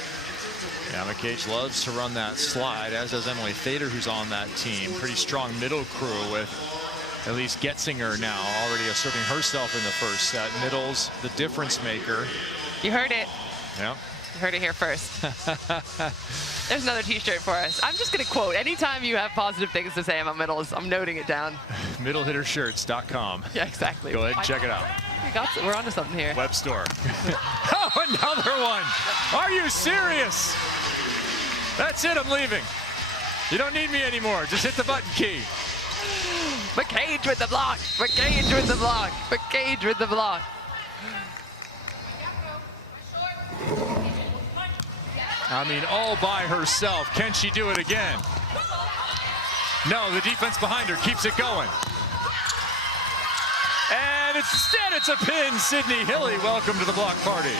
Yeah, McCage loves to run that slide, as does Emily Thader, who's on that team. Pretty strong middle crew with at least Getzinger now already asserting herself in the first set. Middle's the difference maker. You heard it. Yeah. You heard it here first. There's another t-shirt for us. I'm just going to quote, anytime you have positive things to say about middles, I'm noting it down. Middlehittershirts.com. Yeah, exactly. Go ahead and check it out. We're onto something here. Web store. Oh, another one. Are you serious? That's it, I'm leaving. You don't need me anymore. Just hit the button key. McCage with the block. McCage with the block. McCage with the block. I mean, all by herself. Can she do it again? No, the defense behind her keeps it going. And instead, it's a pin. Sydney Hilly, welcome to the block party.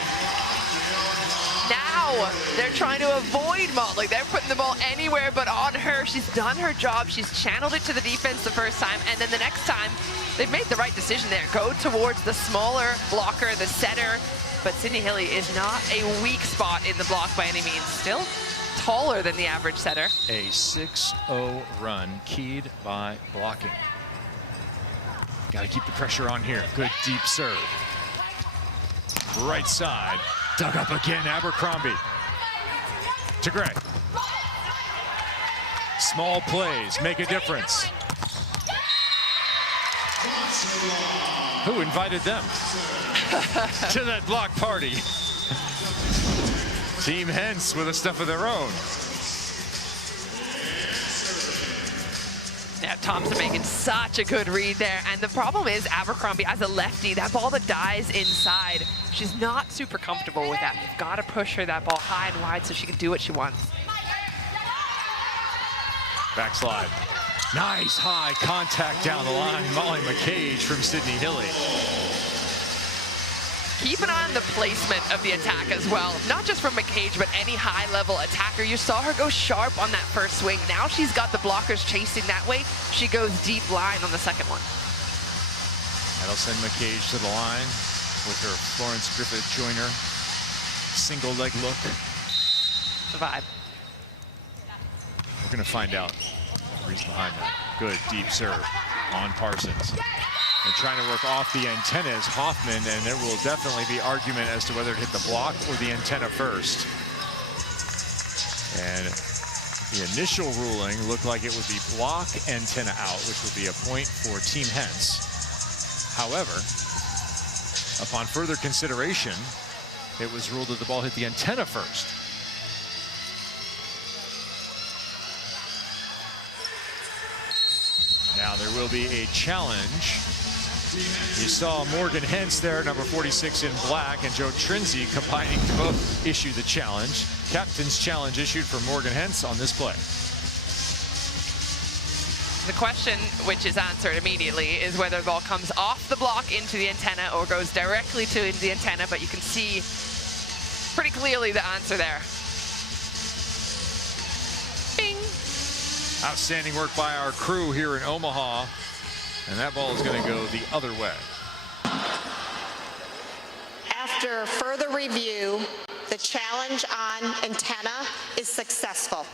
Now they're trying to avoid Motley. They're putting the ball anywhere but on her. She's done her job. She's channeled it to the defense the first time, and then the next time, they've made the right decision there. Go towards the smaller blocker, the setter. But Sydney Hilly is not a weak spot in the block by any means. Still taller than the average setter. A 6-0 run keyed by blocking. Got to keep the pressure on here. Good deep serve. Right side. Dug up again, Abercrombie. To Gray. Small plays make a difference. Who invited them to that block party? Team Hentz with a stuff of their own. Yeah, Thompson making such a good read there. And the problem is Abercrombie, as a lefty, that ball that dies inside, she's not super comfortable with that. You've got to push her that ball high and wide so she can do what she wants. Backslide. Nice high contact down the line. Molly McCage from Sydney Hilly. Keep an eye on the placement of the attack as well. Not just from McCage, but any high-level attacker. You saw her go sharp on that first swing. Now she's got the blockers chasing that way. She goes deep line on the second one. That'll send McCage to the line with her Florence Griffith Joyner single leg look. The vibe. We're going to find out the reason behind that. Good deep serve on Parsons. And trying to work off the antennas, Hoffman, and there will definitely be argument as to whether it hit the block or the antenna first. And the initial ruling looked like it would be block, antenna out, which would be a point for Team Hentz. However, upon further consideration, it was ruled that the ball hit the antenna first. Now there will be a challenge. You saw Morgan Hentz there, number 46 in black, and Joe Trinzi combining to both issue the challenge. Captain's challenge issued for Morgan Hentz on this play. The question, which is answered immediately, is whether the ball comes off the block into the antenna or goes directly to the antenna, but you can see pretty clearly the answer there. Bing! Outstanding work by our crew here in Omaha. And that ball is going to go the other way. After further review, the challenge on antenna is successful.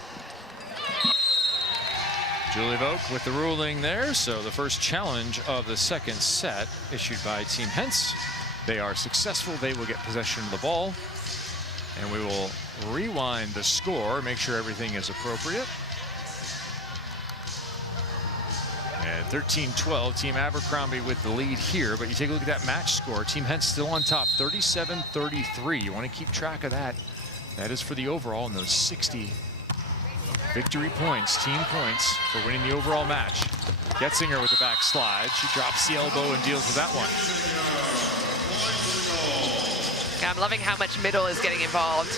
Julie Vogt with the ruling there. So the first challenge of the second set issued by Team Hentz. They are successful. They will get possession of the ball. And we will rewind the score, make sure everything is appropriate. And 13-12, Team Abercrombie with the lead here, but you take a look at that match score. Team Hentz still on top, 37-33. You want to keep track of that. That is for the overall, and those 60 victory points, team points, for winning the overall match. Getzinger with the backslide. She drops the elbow and deals with that one. Yeah, I'm loving how much middle is getting involved.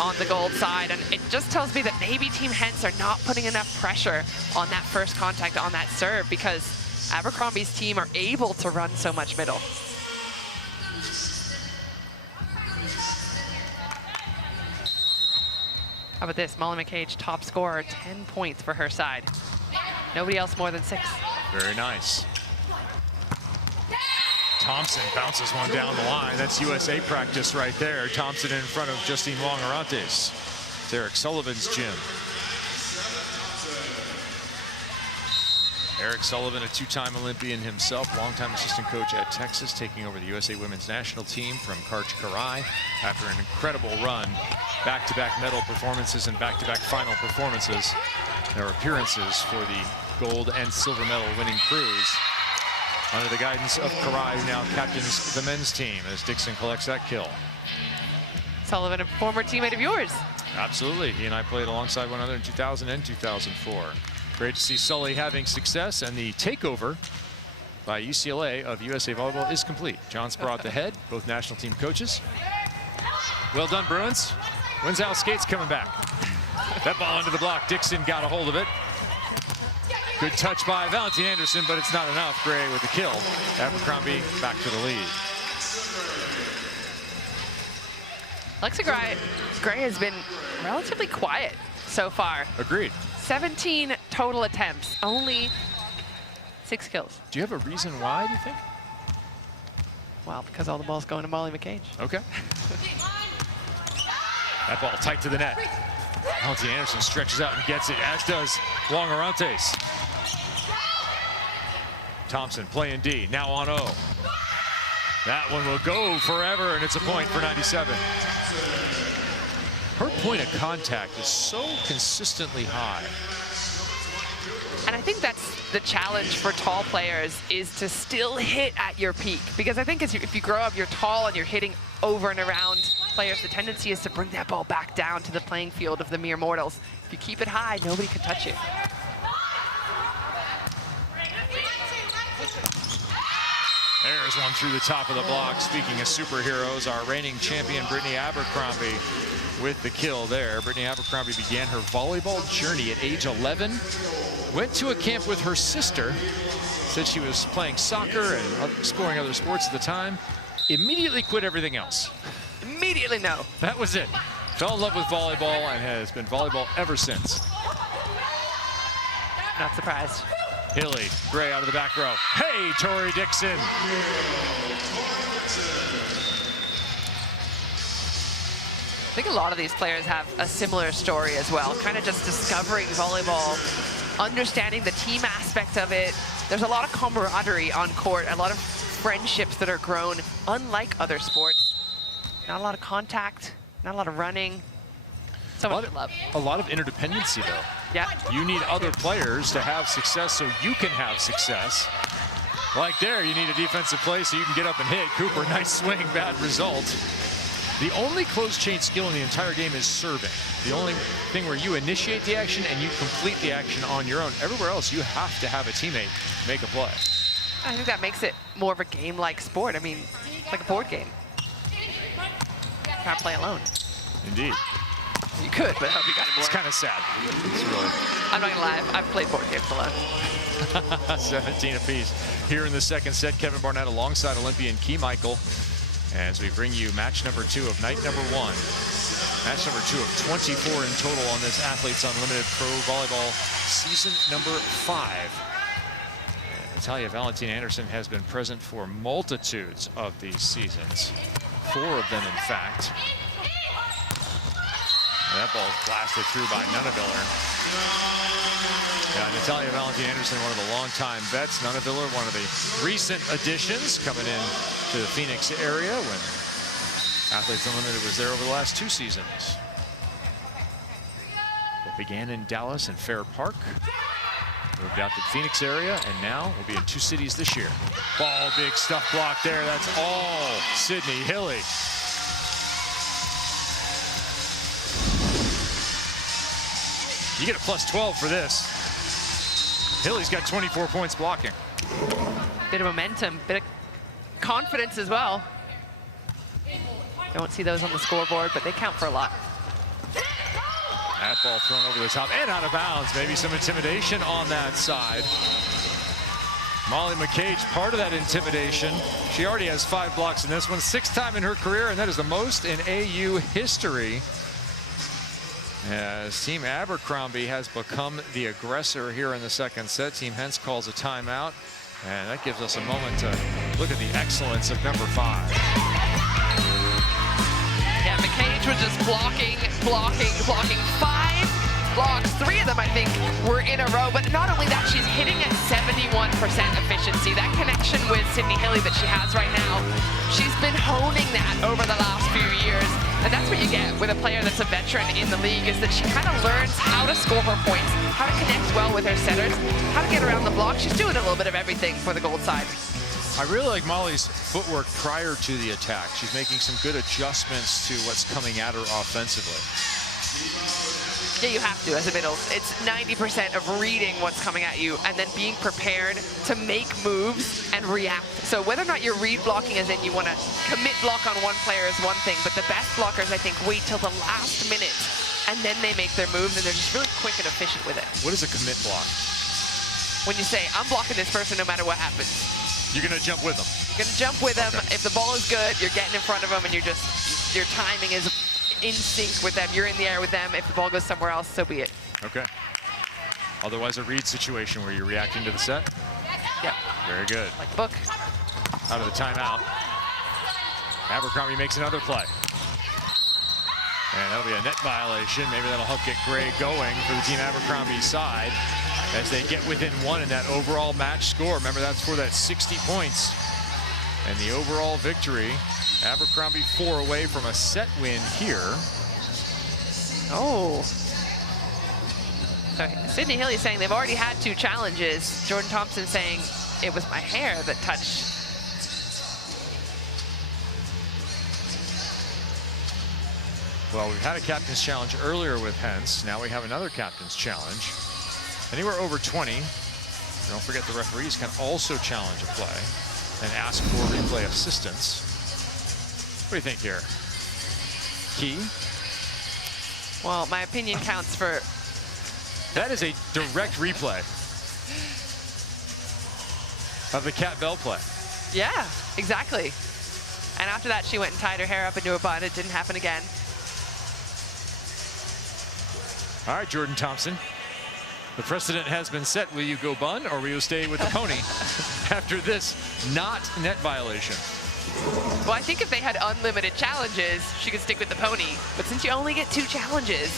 on the gold side, and it just tells me that maybe Team Hentz are not putting enough pressure on that first contact on that serve, because Abercrombie's team are able to run so much middle. How about this? Molly McCage, top scorer, 10 points for her side. Nobody else more than 6. Very nice. Thompson bounces one down the line. That's USA practice right there. Thompson in front of Justine Wong-Orantes. It's Eric Sullivan's gym. Eric Sullivan, a 2-time Olympian himself, longtime assistant coach at Texas, taking over the USA women's national team from Karch Karai after an incredible run. Back-to-back medal performances and back-to-back final performances. Their appearances for the gold and silver medal winning crews. Under the guidance of Karai, who now captains the men's team as Dixon collects that kill. Sullivan, a former teammate of yours. Absolutely. He and I played alongside one another in 2000 and 2004. Great to see Sully having success, and the takeover by UCLA of USA Volleyball is complete. John Sprout at the head, both national team coaches. Well done, Bruins. Winslow skates coming back. That ball into the block. Dixon got a hold of it. Good touch by Valentine Anderson, but it's not enough. Gray with the kill. Abercrombie back to the lead. Alexa Gray has been relatively quiet so far. Agreed. 17 total attempts, only 6 kills. Do you have a reason why, do you think? Well, because all the ball's going to Molly McCage. Okay. That ball tight to the net. Valentine Anderson stretches out and gets it, as does Wong-Orantes. Thompson playing D, now on O. That one will go forever, and it's a point for 97. Her point of contact is so consistently high. And I think that's the challenge for tall players, is to still hit at your peak. Because I think if you grow up, you're tall and you're hitting over and around players, the tendency is to bring that ball back down to the playing field of the mere mortals. If you keep it high, nobody can touch you. There's one through the top of the block. Speaking of superheroes, our reigning champion, Brittany Abercrombie, with the kill there. Brittany Abercrombie began her volleyball journey at age 11. Went to a camp with her sister. Said she was playing soccer and exploring other sports at the time. Immediately quit everything else. Immediately no. That was it. Fell in love with volleyball and has been volleyball ever since. Not surprised. Hilly, Gray out of the back row. Hey, Tori Dixon. I think a lot of these players have a similar story as well, kind of just discovering volleyball, understanding the team aspect of it. There's a lot of camaraderie on court, a lot of friendships that are grown, unlike other sports. Not a lot of contact, not a lot of running. So much love. A lot of interdependency, though. Yeah. You need other players to have success so you can have success. Like there, you need a defensive play so you can get up and hit. Cooper, nice swing, bad result. The only closed chain skill in the entire game is serving. The only thing where you initiate the action and you complete the action on your own. Everywhere else, you have to have a teammate make a play. I think that makes it more of a game-like sport. I mean, it's like a board game. You can't play alone. Indeed. You could, but I hope you got it more. It's kind of sad. It's really. I'm not gonna lie, I've played board games alone. 17 apiece. Here in the second set, Kevin Barnett alongside Olympian Key Michael, as we bring you match number 2 of night number 1. Match number 2 of 24 in total on this Athletes Unlimited Pro Volleyball season number 5. And Natalia Valentine Anderson has been present for multitudes of these seasons. 4 of them, in fact. And that ball is blasted through by Nunaviller. Natalia Valentine Anderson, one of the longtime vets. Nunaviller, one of the recent additions coming in to the Phoenix area when Athletes Unlimited was there over the last 2 seasons. It began in Dallas and Fair Park. Moved out to the Phoenix area, and now we'll be in 2 cities this year. Ball, big stuff block there. That's all Sydney Hilly. You get a plus 12 for this. Hilly's got 24 points blocking. Bit of momentum, bit of confidence as well. Don't see those on the scoreboard, but they count for a lot. That ball thrown over the top and out of bounds. Maybe some intimidation on that side. Molly McCage, part of that intimidation. She already has 5 blocks in this one, 6th time in her career, and that is the most in AU history. As Team Abercrombie has become the aggressor here in the second set. Team Hentz calls a timeout, and that gives us a moment to look at the excellence of number 5. Yeah, McCage was just blocking. 5 blocks. 3 of them, I think, were in a row. But not only that, she's hitting at 71% efficiency. That connection with Sydney Hilly that she has right now, she's been honing that over the last few years. And that's what you get with a player that's a veteran in the league, is that she kind of learns how to score her points, how to connect well with her setters, how to get around the block. She's doing a little bit of everything for the gold side. I really like Molly's footwork prior to the attack. She's making some good adjustments to what's coming at her offensively. Yeah, you have to as a middle. It's 90% of reading what's coming at you and then being prepared to make moves and react. So whether or not you're read blocking, as in you want to commit block on one player, is one thing, but the best blockers, I think, wait till the last minute and then they make their moves, and they're just really quick and efficient with it. What is a commit block? When you say, I'm blocking this person no matter what happens. You're going to jump with them. You're going to jump with them. Okay. If the ball is good, you're getting in front of them, and your timing is in sync with them. You're in the air with them. If the ball goes somewhere else, so be it. Okay. Otherwise, a read situation where you're reacting to the set? Yep. Very good. Like book. Out of the timeout. Abercrombie makes another play. And that'll be a net violation. Maybe that'll help get Gray going for the Team Abercrombie side as they get within 1 in that overall match score. Remember, that's for that 60 points. And the overall victory, Abercrombie 4 away from a set win here. Oh. So Sydney Hilly saying they've already had 2 challenges. Jordan Thompson saying it was my hair that touched. Well, we've had a captain's challenge earlier with Hentz. Now we have another captain's challenge. Anywhere over 20. Don't forget the referees can also challenge a play and ask for replay assistance. What do you think here? Key? Well, my opinion counts for... That is a direct replay of the Cat Bell play. Yeah, exactly. And after that, she went and tied her hair up into a bun. It didn't happen again. All right, Jordan Thompson. The precedent has been set. Will you go bun or will you stay with the pony after this not net violation? Well, I think if they had unlimited challenges, she could stick with the pony. But since you only get 2 challenges,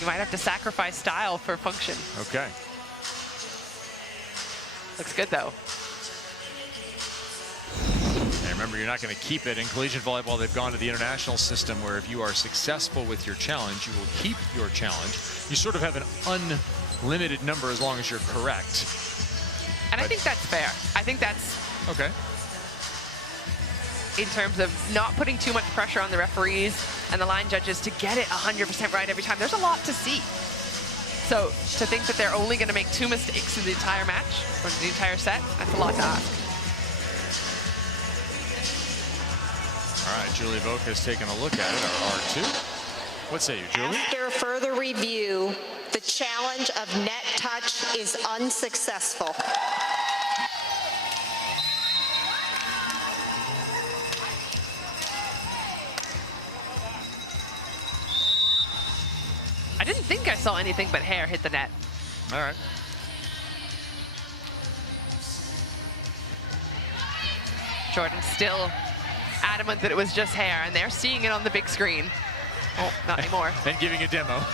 you might have to sacrifice style for function. Okay. Looks good, though. And remember, you're not going to keep it. In collegiate volleyball, they've gone to the international system where if you are successful with your challenge, you will keep your challenge. You sort of have an unlimited number as long as you're correct. And I think that's fair. I think that's... Okay. In terms of not putting too much pressure on the referees and the line judges to get it 100% right every time. There's a lot to see. So to think that they're only going to make 2 mistakes in the entire match or the entire set, that's a lot to ask. All right, Julie Vogt has taken a look at it, our R2. What say you, Julie? After further review, the challenge of net touch is unsuccessful. I didn't think I saw anything but hair hit the net. All right. Jordan still adamant that it was just hair, and they're seeing it on the big screen. Oh, not anymore. And giving a demo.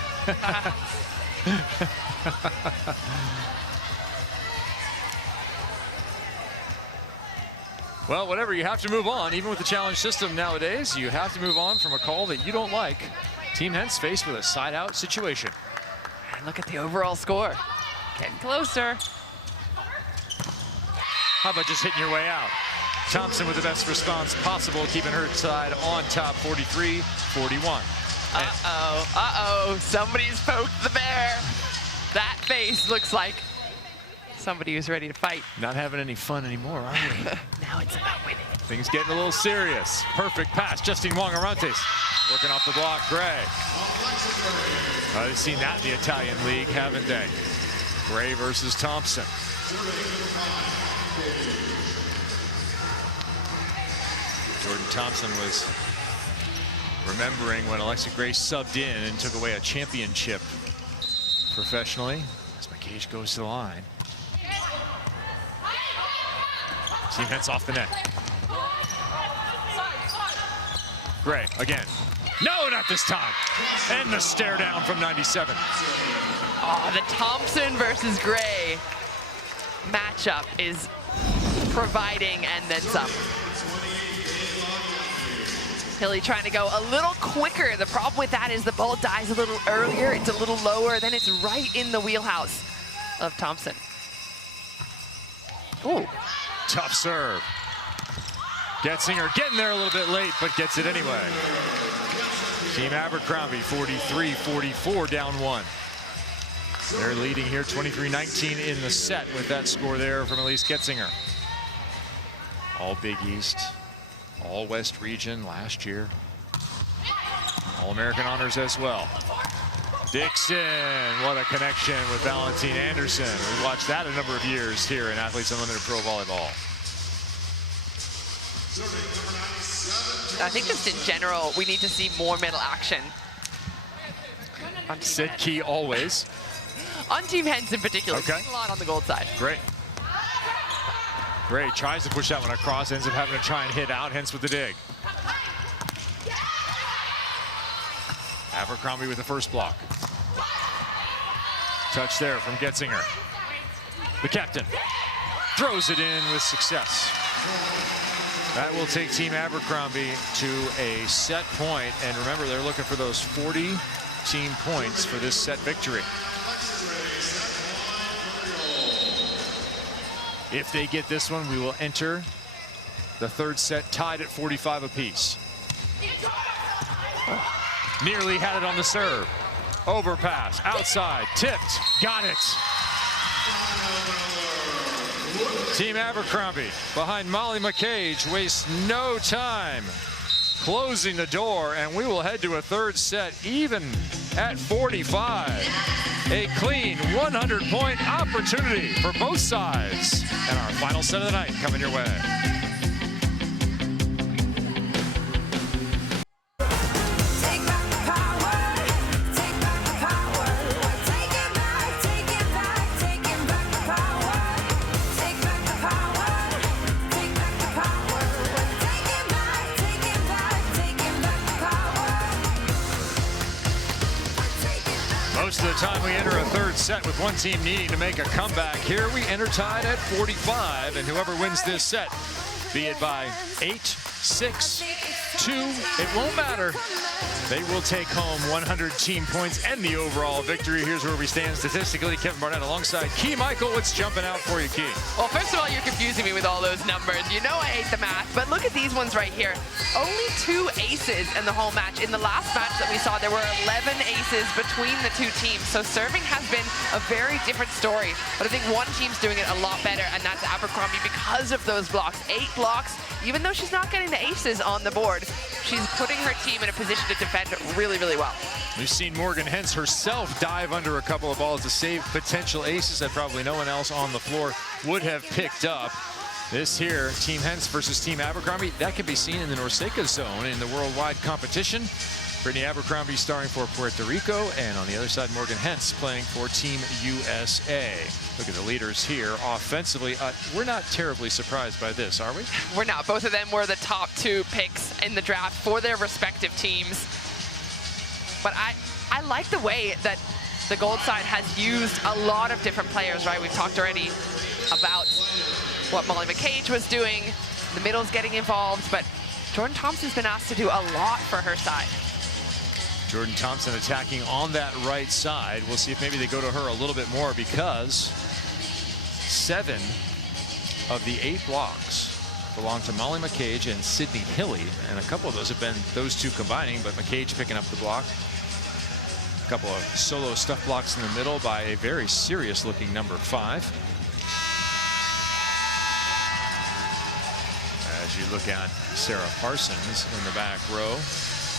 Well, whatever, you have to move on. Even with the challenge system nowadays, you have to move on from a call that you don't like. Team Hentz faced with a side-out situation. And look at the overall score. Getting closer. How about just hitting your way out? Thompson with the best response possible, keeping her side on top, 43-41. Uh-oh, uh-oh, somebody's poked the bear. That face looks like somebody who's ready to fight. Not having any fun anymore, are we? Now it's about winning. Things getting a little serious. Perfect pass, Justine Wong Arantes. Working off the block, Gray. They've seen that in the Italian league, haven't they? Gray versus Thompson. Jordan Thompson was remembering when Alexa Gray subbed in and took away a championship professionally. As McCage goes to the line. Team Hentz off the net. Gray again. No, not this time. And the stare down from 97. Oh, the Thompson versus Gray matchup is providing and then some. Hilly trying to go a little quicker. The problem with that is the ball dies a little earlier, it's a little lower, then it's right in the wheelhouse of Thompson. Ooh. Tough serve. Getzinger getting there a little bit late, but gets it anyway. Team Abercrombie 43-44, down 1. They're leading here 23-19 in the set with that score there from Elise Getzinger. All Big East, all West region last year. All American honors as well. Dixon, what a connection with Valentine Anderson. We watched that a number of years here in Athletes Unlimited Pro Volleyball. I think just in general, we need to see more middle action. Sid Key always. On Team Hentz in particular, okay. A lot on the gold side. Great. Gray tries to push that one across, ends up having to try and hit out, Hentz with the dig. Abercrombie with the first block. Touch there from Getzinger. The captain throws it in with success. That will take Team Abercrombie to a set point, and remember, they're looking for those 40 team points for this set victory. If they get this one, we will enter the third set tied at 45 apiece. Nearly had it on the serve. Overpass, outside, tipped, got it. Team Abercrombie behind Molly McCage wastes no time closing the door, and we will head to a third set even at 45. A clean 100-point opportunity for both sides. And our final set of the night coming your way. Most of the time we enter a third set with one team needing to make a comeback. Here we enter tied at 45, and whoever wins this set, be it by 8, 6, 2, it won't matter. They will take home 100 team points and the overall victory. Here's where we stand statistically. Kevin Barnett alongside Key Michael. What's jumping out for you, Key? Well, first of all, you're confusing me with all those numbers. You know I hate the math, but look at these ones right here. Only 2 aces in the whole match. In the last match that we saw, there were 11 aces between the two teams. So serving has been a very different story. But I think one team's doing it a lot better, and that's Abercrombie because of those blocks. 8 blocks. Even though she's not getting the aces on the board, she's putting her team in a position to defend really, really well. We've seen Morgan Hentz herself dive under a couple of balls to save potential aces that probably no one else on the floor would have picked up. This here, Team Hentz versus Team Abercrombie, that can be seen in the Norseca zone in the worldwide competition. Brittany Abercrombie starring for Puerto Rico, and on the other side, Morgan Hentz playing for Team USA. Look at the leaders here offensively. We're not terribly surprised by this, are we? We're not. Both of them were the top 2 picks in the draft for their respective teams. But I like the way that the gold side has used a lot of different players, right? We've talked already about what Molly McCage was doing. The middle's getting involved, but Jordan Thompson's been asked to do a lot for her side. Jordan Thompson attacking on that right side. We'll see if maybe they go to her a little bit more, because 7 of the 8 blocks belong to Molly McCage and Sydney Hilly, and a couple of those have been those two combining, but McCage picking up the block. A couple of solo stuff blocks in the middle by a very serious looking number 5. As you look at Sarah Parsons in the back row,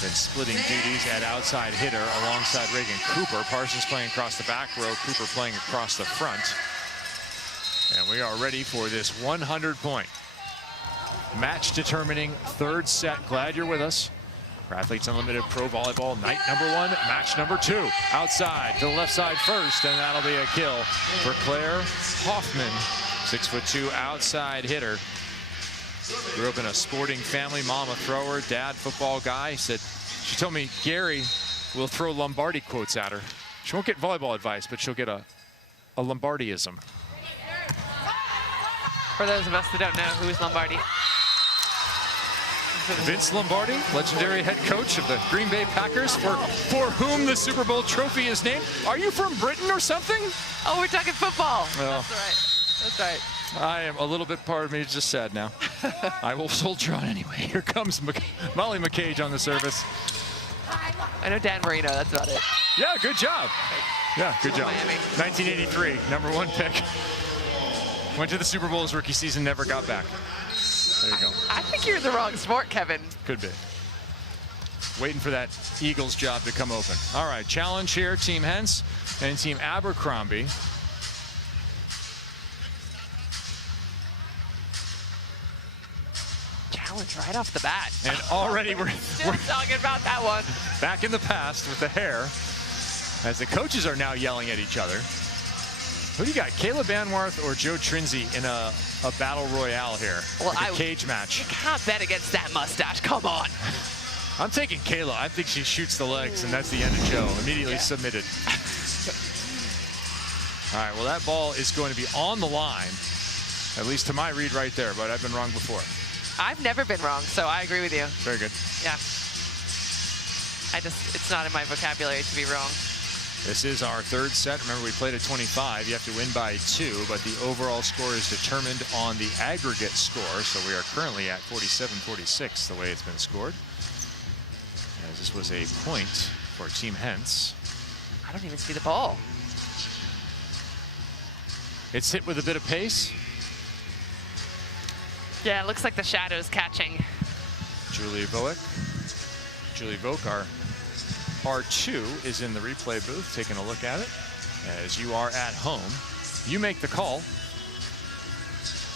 Then splitting duties at outside hitter alongside Reagan Cooper. Parsons playing across the back row, Cooper playing across the front. And we are ready for this 100-point match determining third set. Glad you're with us. For Athletes Unlimited Pro Volleyball, night number 1, match number 2. Outside to the left side first, and that'll be a kill for Claire Hoffman. 6'2" outside hitter. Grew up in a sporting family, mom a thrower, dad football guy. She told me Gary will throw Lombardi quotes at her. She won't get volleyball advice, but she'll get a Lombardiism. For those of us that don't know, who is Lombardi? Vince Lombardi, legendary head coach of the Green Bay Packers, for whom the Super Bowl trophy is named. Are you from Britain or something? Oh, we're talking football. Well, that's right. That's right. I am a little bit, part of me is just sad now. I will soldier on anyway. Here comes Molly McCage on the service. I know Dan Marino, that's about it. Yeah, good job. Yeah, good job. Miami. 1983, #1 pick. Went to the Super Bowl his rookie season, never got back. There you go. I think you're in the wrong sport, Kevin. Could be. Waiting for that Eagles job to come open. All right, challenge here, Team Hentz and Team Abercrombie. Challenge right off the bat. And already we're talking about that one. Back in the past with the hair, as the coaches are now yelling at each other. Who do you got, Kayla Banwarth or Joe Trinzi in a battle royale here? Well, like a cage match. You can't bet against that mustache. Come on. I'm taking Kayla. I think she shoots the legs, and that's the end of Joe. Immediately submitted. All right, well, that ball is going to be on the line, at least to my read right there, but I've been wrong before. I've never been wrong, so I agree with you. Very good. Yeah. It's not in my vocabulary to be wrong. This is our third set. Remember, we played at 25. You have to win by 2, but the overall score is determined on the aggregate score. So we are currently at 47-46, the way it's been scored. As this was a point for Team Hentz. I don't even see the ball. It's hit with a bit of pace. Yeah, it looks like the shadow's catching. Julie Voek, our R2 is in the replay booth taking a look at it. As you are at home, you make the call.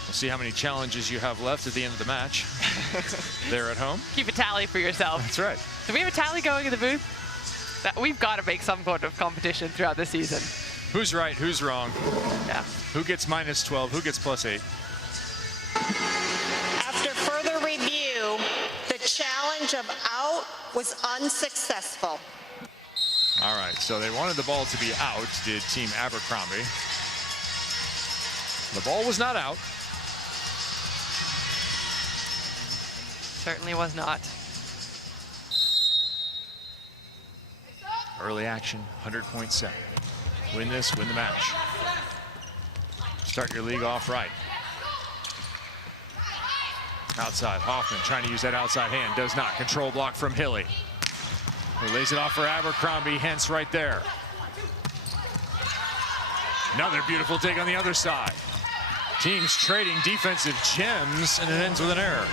We'll see how many challenges you have left at the end of the match. There at home. Keep a tally for yourself. That's right. Do we have a tally going in the booth? We've got to make some sort of competition throughout the season. Who's right, who's wrong? Yeah. Who gets -12, who gets +8? After further review, the challenge of out was unsuccessful. All right, so they wanted the ball to be out, did Team Abercrombie. The ball was not out. Certainly was not. Early action, 100-point set. Win this, win the match. Start your league off right. Outside, Hoffman trying to use that outside hand. Does not. Control block from Hilly. Who lays it off for Abercrombie. Hentz right there. Another beautiful dig on the other side. Teams trading defensive gems, and it ends with an error.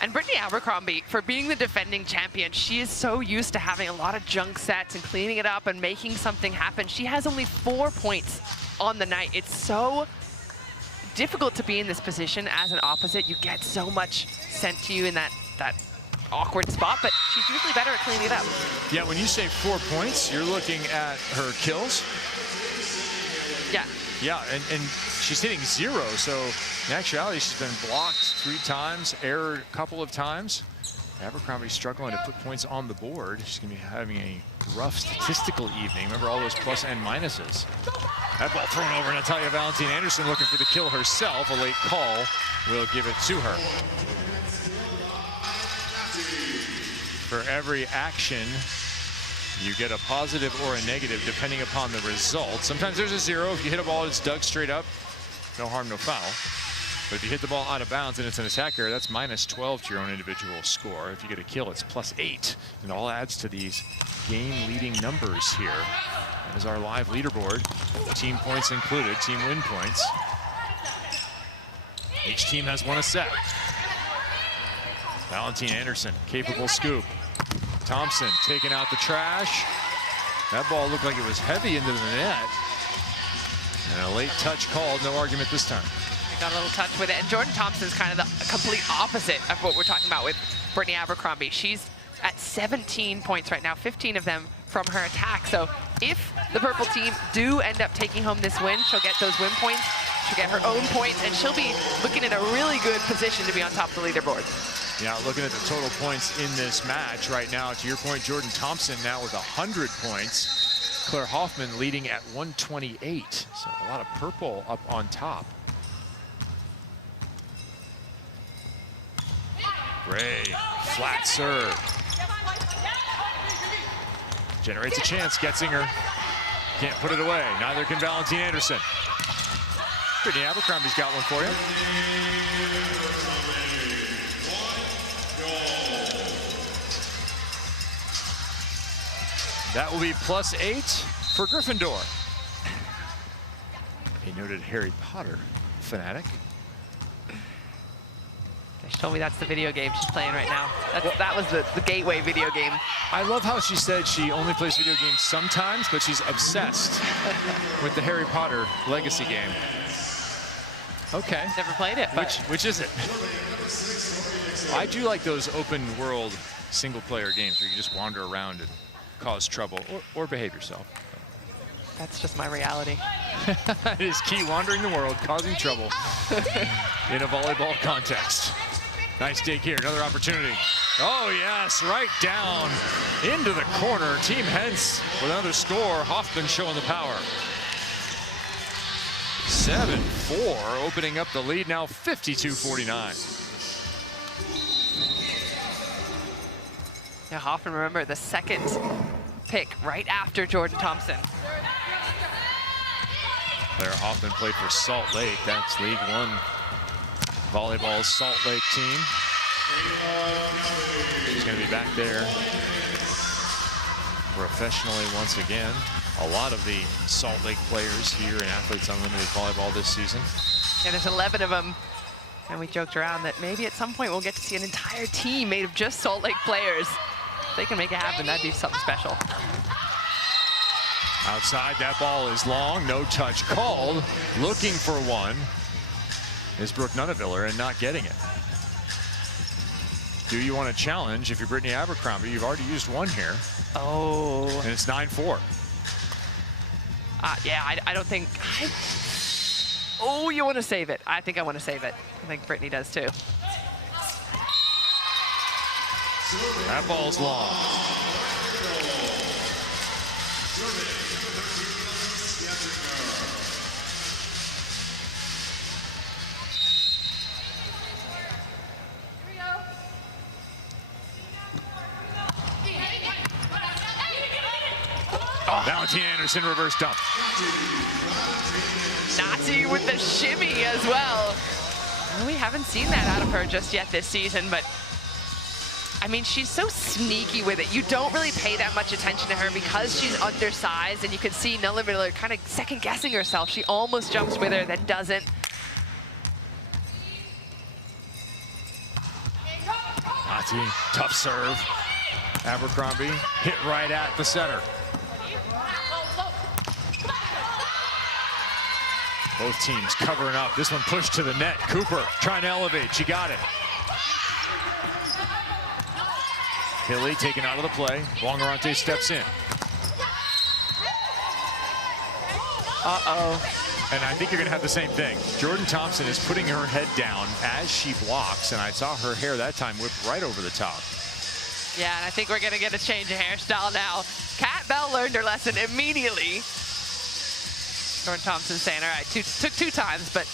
And Brittany Abercrombie, for being the defending champion, she is so used to having a lot of junk sets and cleaning it up and making something happen. She has only 4 points on the night. It's so difficult to be in this position as an opposite. You get so much sent to you in that awkward spot, but she's usually better at cleaning it up. Yeah, when you say 4 points, you're looking at her kills. Yeah. Yeah, and she's hitting 0, so in actuality, she's been blocked 3 times, errored a couple of times. Abercrombie's struggling to put points on the board. She's going to be having a rough statistical evening. Remember all those plus and minuses. That ball thrown over, Natalia Valentin Anderson looking for the kill herself. A late call will give it to her. For every action, you get a positive or a negative depending upon the result. Sometimes there's a 0. If you hit a ball, it's dug straight up. No harm, no foul. But if you hit the ball out of bounds and it's an attack error, that's -12 to your own individual score. If you get a kill, it's +8. It all adds to these game-leading numbers here. That is our live leaderboard. Team points included, team win points. Each team has won a set. Valentina Anderson, capable scoop. Thompson taking out the trash. That ball looked like it was heavy into the net. And a late touch called, no argument this time. Got a little touch with it. And Jordan Thompson's kind of the complete opposite of what we're talking about with Brittany Abercrombie. She's at 17 points right now, 15 of them from her attack. So if the purple team do end up taking home this win, she'll get those win points, she'll get her own points, and she'll be looking in a really good position to be on top of the leaderboard. Yeah, looking at the total points in this match right now, to your point, Jordan Thompson now with 100 points. Claire Hoffman leading at 128. So a lot of purple up on top. Gray, flat serve. Generates a chance, Getzinger. Can't put it away, neither can Valentina Anderson. Brittany Abercrombie's got one for you. That will be +8 for Gryffindor. A noted Harry Potter fanatic. She told me that's the video game she's playing right now. That was the gateway video game. I love how she said she only plays video games sometimes, but she's obsessed with the Harry Potter legacy game. Okay. Never played it, but which is it? I do like those open world single player games where you just wander around and cause trouble or behave yourself. that's just my reality. It is key, wandering the world, causing trouble in a volleyball context. Nice dig here, another opportunity. Oh yes, right down into the corner. Team Hentz with another score. Hoffman showing the power. 7-4, opening up the lead now, 52-49. Now Hoffman, remember, the second pick right after Jordan Thompson. Claire Hoffman played for Salt Lake. That's League One volleyball's Salt Lake team. She's going to be back there professionally once again. A lot of the Salt Lake players here in Athletes Unlimited Volleyball this season. Yeah, there's 11 of them. And we joked around that maybe at some point we'll get to see an entire team made of just Salt Lake players. If they can make it happen, that'd be something special. Outside, that ball is long, no touch called. Looking for one is Brooke Nunneviller and not getting it. Do you want to challenge if you're Brittany Abercrombie? You've already used one here. Oh. And it's 9-4. Yeah, I don't think... Oh, you want to save it. I think I want to save it. I think Brittany does too. That ball's long. Oh. Valentina Anderson reverse dump. Nazi with the shimmy as well. We haven't seen that out of her just yet this season, but I mean, she's so sneaky with it. You don't really pay that much attention to her because she's undersized, and you can see Nunneviller kind of second-guessing herself. She almost jumps with her, then doesn't. Nazi, tough serve. Abercrombie hit right at the center. Both teams covering up. This one pushed to the net. Cooper trying to elevate. She got it. Hilly taken out of the play. Wongarante steps in. Uh-oh. And I think you're going to have the same thing. Jordan Thompson is putting her head down as she blocks, and I saw her hair that time whip right over the top. Yeah, and I think we're going to get a change of hairstyle now. Kat Bell learned her lesson immediately. Jordan Thompson saying, all right, took two times, but...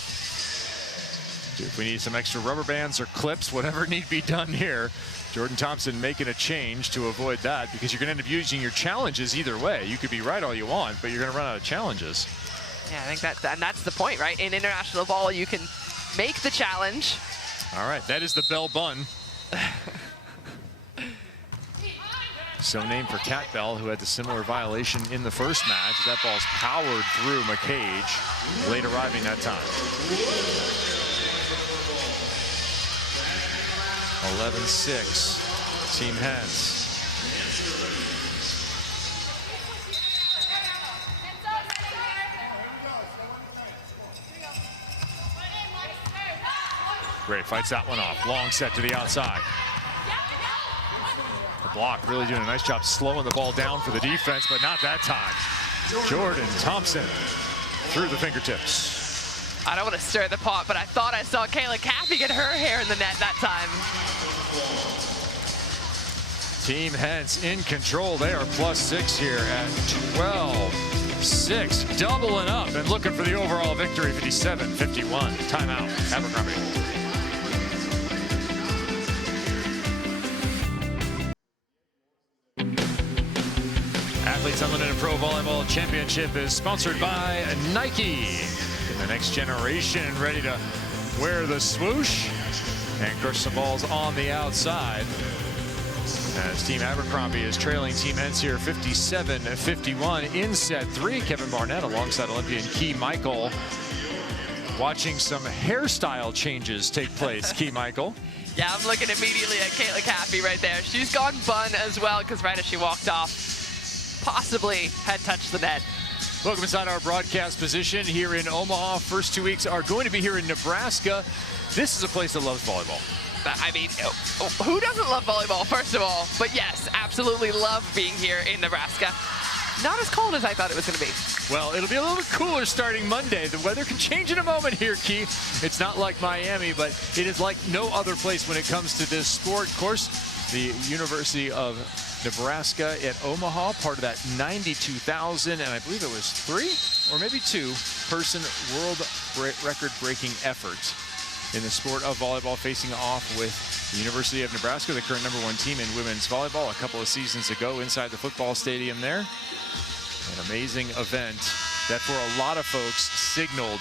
If we need some extra rubber bands or clips, whatever need be done here. Jordan Thompson making a change to avoid that, because you're going to end up using your challenges either way. You could be right all you want, but you're going to run out of challenges. Yeah, I think that's the point, right? In international ball, you can make the challenge. All right, that is the Bell Bun. So named for Kat Bell, who had the similar violation in the first match. That ball's powered through McCage, late arriving that time. 11-6, Team Hentz. Great, fights that one off. Long set to the outside. The block really doing a nice job slowing the ball down for the defense, but not that time. Jordan Thompson through the fingertips. I don't want to stir the pot, but I thought I saw Kayla Caffey get her hair in the net that time. Team Hentz in control. They are +6 here at 12-6, doubling up and looking for the overall victory, 57-51. Timeout, Abercrombie. Athletes Unlimited Pro Volleyball Championship is sponsored by Nike. The next generation ready to wear the swoosh and crush some balls on the outside. As Team Abercrombie is trailing Team Hentz here 57-51 in set 3. Kevin Barnett alongside Olympian Key Michael. Watching some hairstyle changes take place, Key Michael. Yeah, I'm looking immediately at Kayla Caffey right there. She's gone bun as well, because right as she walked off, possibly had touched the net. Welcome inside our broadcast position here in Omaha. First 2 weeks are going to be here in Nebraska. This is a place that loves volleyball. I mean, who doesn't love volleyball, first of all? But yes, absolutely love being here in Nebraska. Not as cold as I thought it was going to be. Well, it'll be a little bit cooler starting Monday. The weather can change in a moment here, Key. It's not like Miami, but it is like no other place when it comes to this sport. Of course, the University of Nebraska at Omaha, part of that 92,000, and I believe it was 3 or maybe 2-person world record-breaking effort in the sport of volleyball, facing off with the University of Nebraska, the current #1 team in women's volleyball, a couple of seasons ago inside the football stadium there. An amazing event that for a lot of folks signaled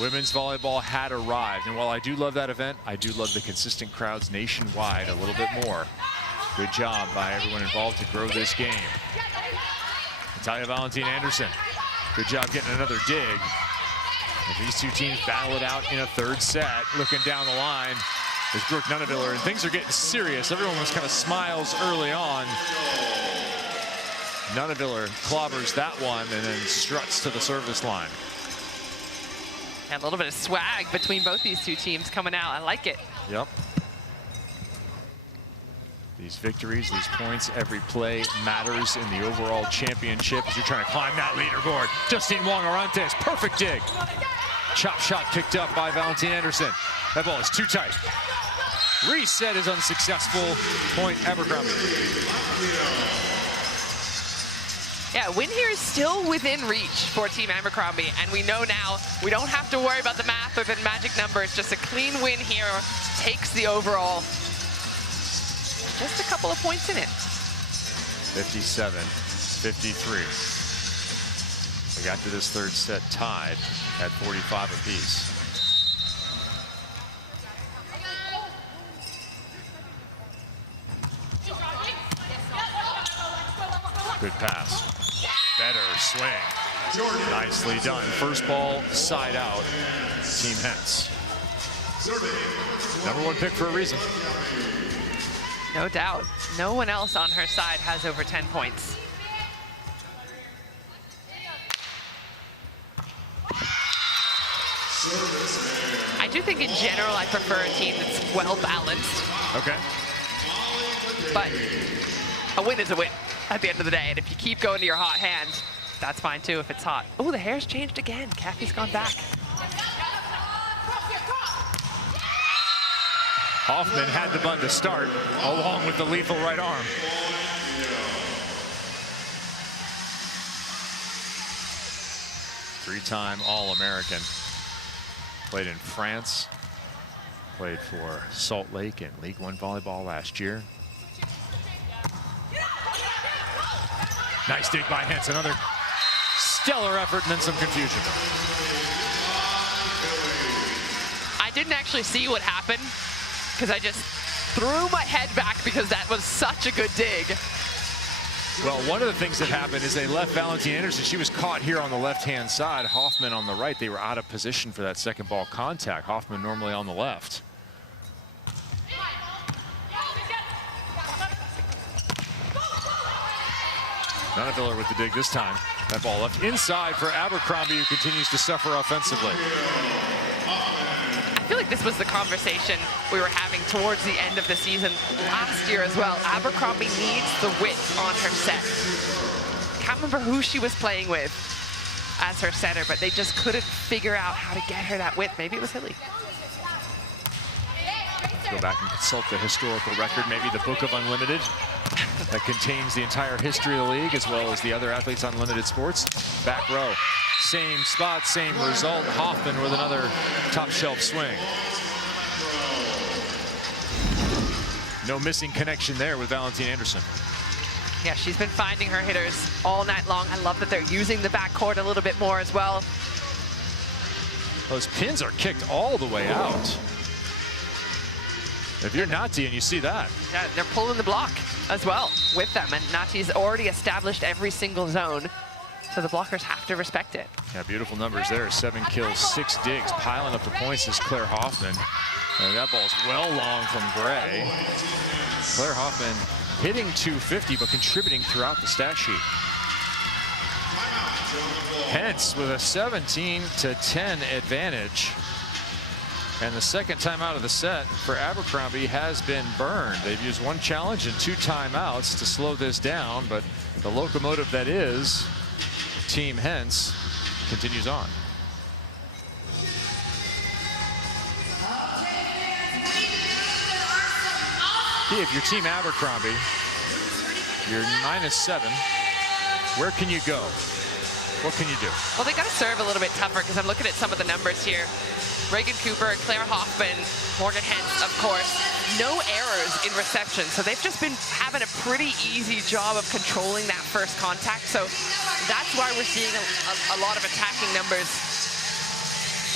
women's volleyball had arrived. And while I do love that event, I do love the consistent crowds nationwide a little bit more. Good job by everyone involved to grow this game. Natalia Valentin Anderson, good job getting another dig. And these two teams battle it out in a third set. Looking down the line is Brooke Nuneviller, and things are getting serious. Everyone was kind of smiles early on. Nuneviller clobbers that one and then struts to the service line. And a little bit of swag between both these two teams coming out. I like it. Yep. These victories, these points, every play matters in the overall championship as you're trying to climb that leaderboard. Justine Wong-Arantes, perfect dig. Chop shot picked up by Valentin Anderson. That ball is too tight. Reset is unsuccessful. Point Abercrombie. Yeah, win here is still within reach for Team Abercrombie, and we know now we don't have to worry about the math or the magic numbers. Just a clean win here takes the overall. Just a couple of points in it. 57-53. We got to this third set tied at 45 apiece. Good pass. Better swing. Nicely done. First ball side out. Team Hentz. #1 pick for a reason. No doubt. No one else on her side has over 10 points. I do think in general I prefer a team that's well balanced. Okay. But a win is a win at the end of the day. And if you keep going to your hot hand, that's fine too if it's hot. Oh, the hair's changed again. Caffey's gone back. Hoffman had the bun to start, along with the lethal right arm. Three-time All-American. Played in France. Played for Salt Lake in League One volleyball last year. Nice dig by Hentz. Another stellar effort and then some confusion. I didn't actually see what happened, because I just threw my head back because that was such a good dig. Well, one of the things that happened is they left Valentin Anderson. She was caught here on the left-hand side. Hoffman on the right. They were out of position for that second ball contact. Hoffman normally on the left. Nunaviller with the dig this time. That ball left inside for Abercrombie, who continues to suffer offensively. I feel like this was the conversation we were having towards the end of the season last year as well. Abercrombie needs the width on her set. Can't remember who she was playing with as her setter, but they just couldn't figure out how to get her that width. Maybe it was Hilly. Go back and consult the historical record, maybe the Book of Unlimited that contains the entire history of the league, as well as the other athletes on Limited Sports. Back row, same spot, same result. Hoffman with another top shelf swing. No missing connection there with Valentine Anderson. Yeah, she's been finding her hitters all night long. I love that they're using the backcourt a little bit more as well. Those pins are kicked all the way out. If you're Nati and you see that. Yeah, they're pulling the block as well with them, and Nati's already established every single zone, so the blockers have to respect it. Yeah, beautiful numbers there. 7 kills, 6 digs. Piling up the points is Claire Hoffman. And that ball's well long from Gray. Claire Hoffman hitting .250, but contributing throughout the stat sheet. Hentz with a 17-10 advantage. And the second timeout of the set for Abercrombie has been burned. They've used 1 challenge and 2 timeouts to slow this down, but the locomotive that is Team Hentz continues on. If you're Team Abercrombie, you're -7. Where can you go? What can you do? Well, they got to serve a little bit tougher, because I'm looking at some of the numbers here. Reagan Cooper, Claire Hoffman, Morgan Hentz, of course. No errors in reception, so they've just been having a pretty easy job of controlling that first contact. So that's why we're seeing a lot of attacking numbers.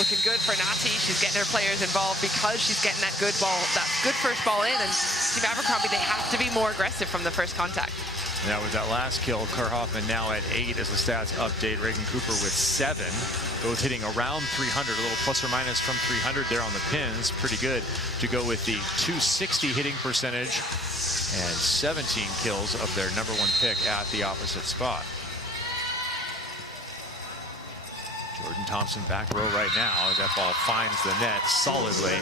Looking good for Nati. She's getting her players involved because she's getting that good ball, that good first ball in. And Team Abercrombie, they have to be more aggressive from the first contact. Now with that last kill, Claire Hoffman now at 8 as the stats update. Reagan Cooper with 7, both hitting around 300, a little plus or minus from 300 there on the pins. Pretty good to go with the .260 hitting percentage and 17 kills of their #1 pick at the opposite spot. Jordan Thompson back row right now as that ball finds the net solidly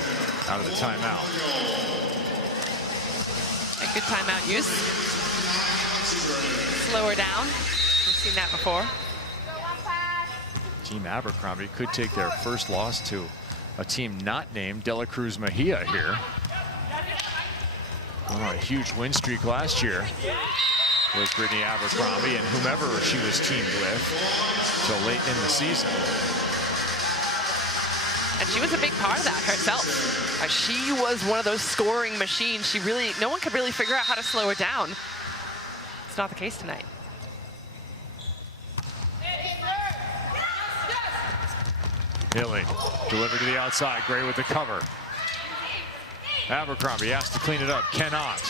out of the timeout. A good timeout use. Slow her down. We've seen that before. Team Abercrombie could take their first loss to a team not named Dela Cruz Mejia here. On a huge win streak last year was Brittany Abercrombie and whomever she was teamed with till late in the season. And she was a big part of that herself. She was one of those scoring machines. She really, no one could really figure out how to slow her down. It's not the case tonight. Hilly delivered to the outside. Gray with the cover. Abercrombie asked to clean it up. Cannot.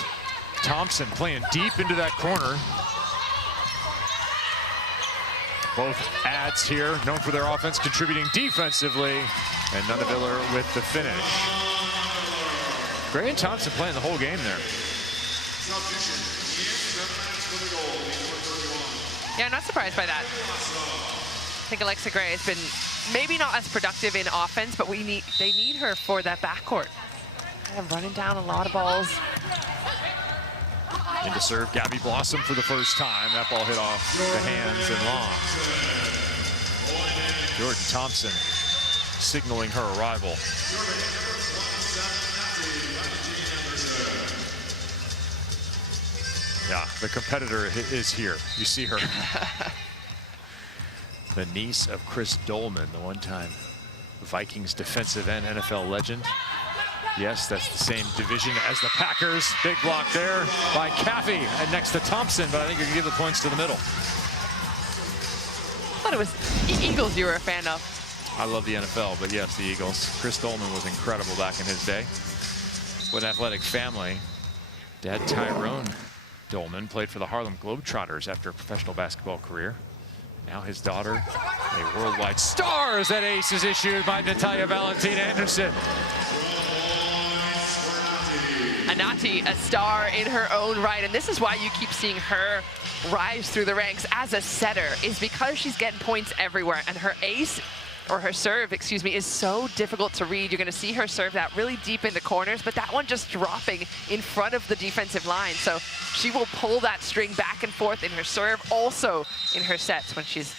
Thompson playing deep into that corner. Both ads here, known for their offense, contributing defensively. And Nunaviller with the finish. Gray and Thompson playing the whole game there. Yeah, not surprised by that. I think Alexa Gray has been maybe not as productive in offense, but they need her for that backcourt. Kind of running down a lot of balls. Into serve, Gabby Blossom for the first time. That ball hit off the hands and long. Jordan Thompson signaling her arrival. Yeah, the competitor is here. You see her. The niece of Chris Dolman, the one-time Vikings defensive end NFL legend. Yes, that's the same division as the Packers. Big block there by Caffey and next to Thompson, but I think you can give the points to the middle. I thought it was Eagles you were a fan of. I love the NFL, but yes, the Eagles. Chris Dolman was incredible back in his day. What an athletic family. Dad Tyrone Dolman played for the Harlem Globetrotters after a professional basketball career. Now his daughter, a worldwide star, as that ace is issued by Natalia Valentina Anderson. Nati, a star in her own right, and this is why you keep seeing her rise through the ranks as a setter is because she's getting points everywhere, and her ace, or her serve, excuse me, is so difficult to read. You're going to see her serve that really deep into corners, but that one just dropping in front of the defensive line. So she will pull that string back and forth in her serve, also in her sets when she's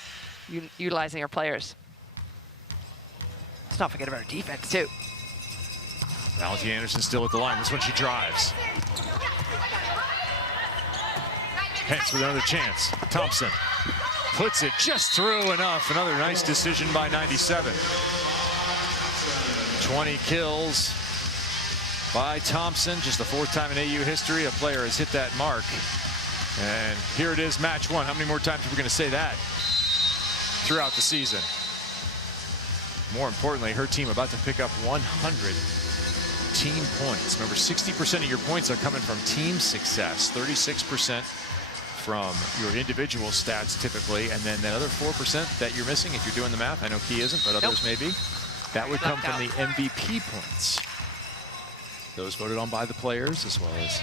utilizing her players. Let's not forget about her defense, too. Valentina Anderson still at the line. This one she drives. Hentz with another chance. Thompson puts it just through enough. Another nice decision by 97. 20 kills by Thompson. Just the 4th time in AU history a player has hit that mark. And here it is, match 1. How many more times are we going to say that throughout the season? More importantly, her team about to pick up 100 team points. Remember, 60% of your points are coming from team success, 36% from your individual stats typically, and then that other 4% that you're missing, if you're doing the math, I know Key isn't, but others may be, that would come from the MVP points. Those voted on by the players as well as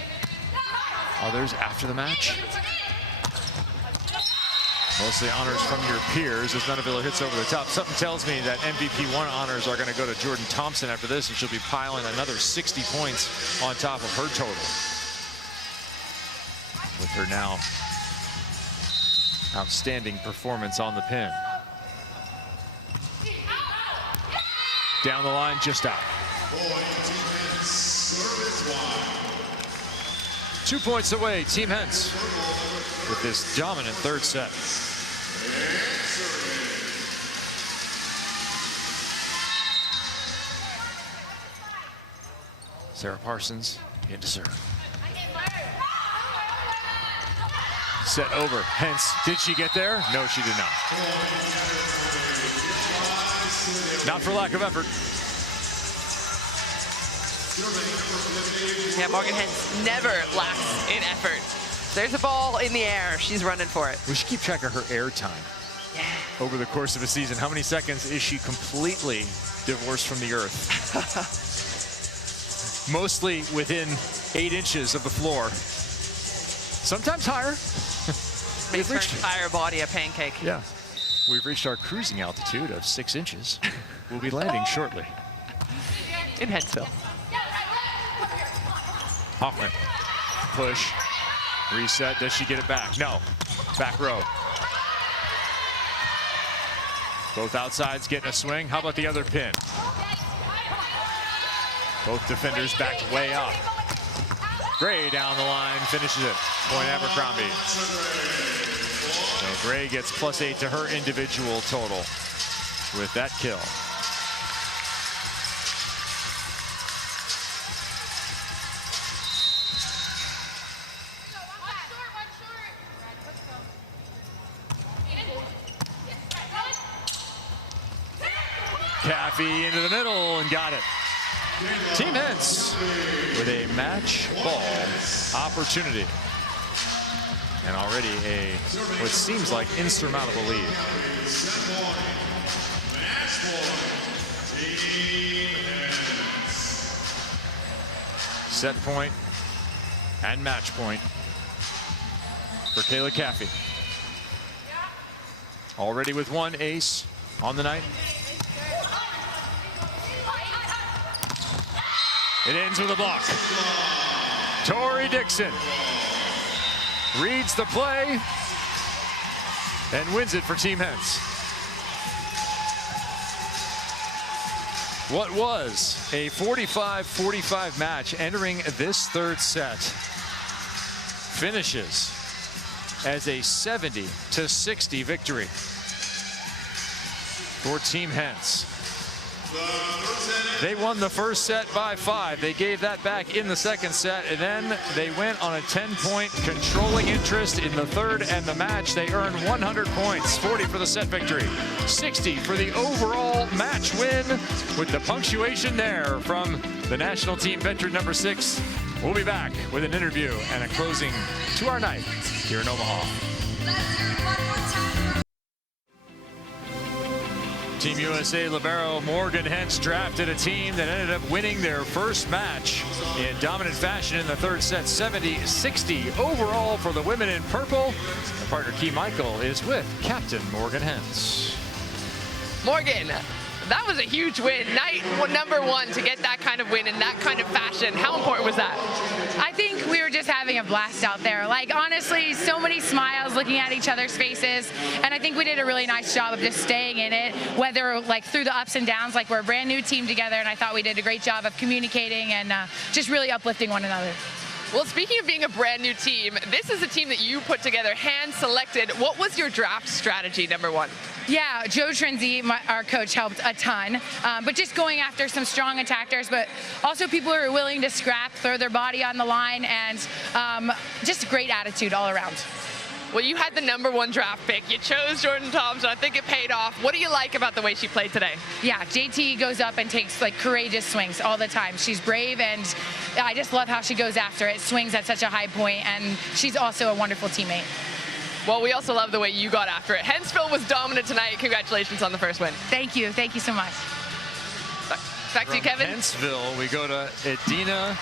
others after the match. Mostly honors from your peers as Nunavilla hits over the top. Something tells me that MVP1 honors are going to go to Jordan Thompson after this, and she'll be piling another 60 points on top of her total. With her now outstanding performance on the pin. Down the line, just out. 2 points away, Team Hentz with this dominant 3rd set. Sarah Parsons into serve. Set over, Hentz, did she get there? No, she did not. Not for lack of effort. Yeah, Morgan Hentz never lacks in effort. There's a ball in the air, she's running for it. We should keep track of her air time. Yeah. Over the course of a season. How many seconds is she completely divorced from the earth? Mostly within 8 inches of the floor. Sometimes higher. Makes her entire body a pancake. Yeah. We've reached our cruising altitude of 6 inches. We'll be landing shortly. In Hentzville. Hoffman. Push. Reset. Does she get it back? No. Back row. Both outsides getting a swing. How about the other pin? Both defenders backed way up. Gray down the line, finishes it. Point Abercrombie. So Gray gets +8 to her individual total with that kill. Caffey into the middle and got it. Team Hentz with a match ball opportunity. And already a, what seems like, insurmountable lead. Set point and match point for Kayla Caffey. Already with 1 ace on the night. It ends with a block. Tori Dixon reads the play and wins it for Team Hentz. What was a 45-45 match entering this 3rd set finishes as a 70-60 victory for Team Hentz. They won the 1st set by 5. They gave that back in the 2nd set, and then they went on a 10-point controlling interest in the 3rd and the match. They earned 100 points, 40 for the set victory, 60 for the overall match win, with the punctuation there from the national team veteran number 6. We'll be back with an interview and a closing to our night here in Omaha. Team USA libero Morgan Hentz drafted a team that ended up winning their first match in dominant fashion in the third set, 70-60 overall for the women in purple. Our partner Key Michael is with Captain Morgan Hentz. Morgan, that was a huge win. Night number 1 to get that kind of win in that kind of fashion. How important was that? I think we were just having a blast out there. Like, honestly, so many smiles looking at each other's faces. And I think we did a really nice job of just staying in it, whether like through the ups and downs. Like, we're a brand new team together, and I thought we did a great job of communicating and just really uplifting one another. Well, speaking of being a brand new team, this is a team that you put together, hand-selected. What was your draft strategy, number 1? Yeah, Joe Trenzi, our coach, helped a ton. But just going after some strong attackers, but also people who are willing to scrap, throw their body on the line, and just a great attitude all around. Well, you had the number 1 draft pick. You chose Jordan Thompson. I think it paid off. What do you like about the way she played today? Yeah, JT goes up and takes like courageous swings all the time. She's brave, and I just love how she goes after it, swings at such a high point, and she's also a wonderful teammate. Well, we also love the way you got after it. Hentzville was dominant tonight. Congratulations on the first win. Thank you so much. Back to you, Kevin. Hentzville, we go to Edina,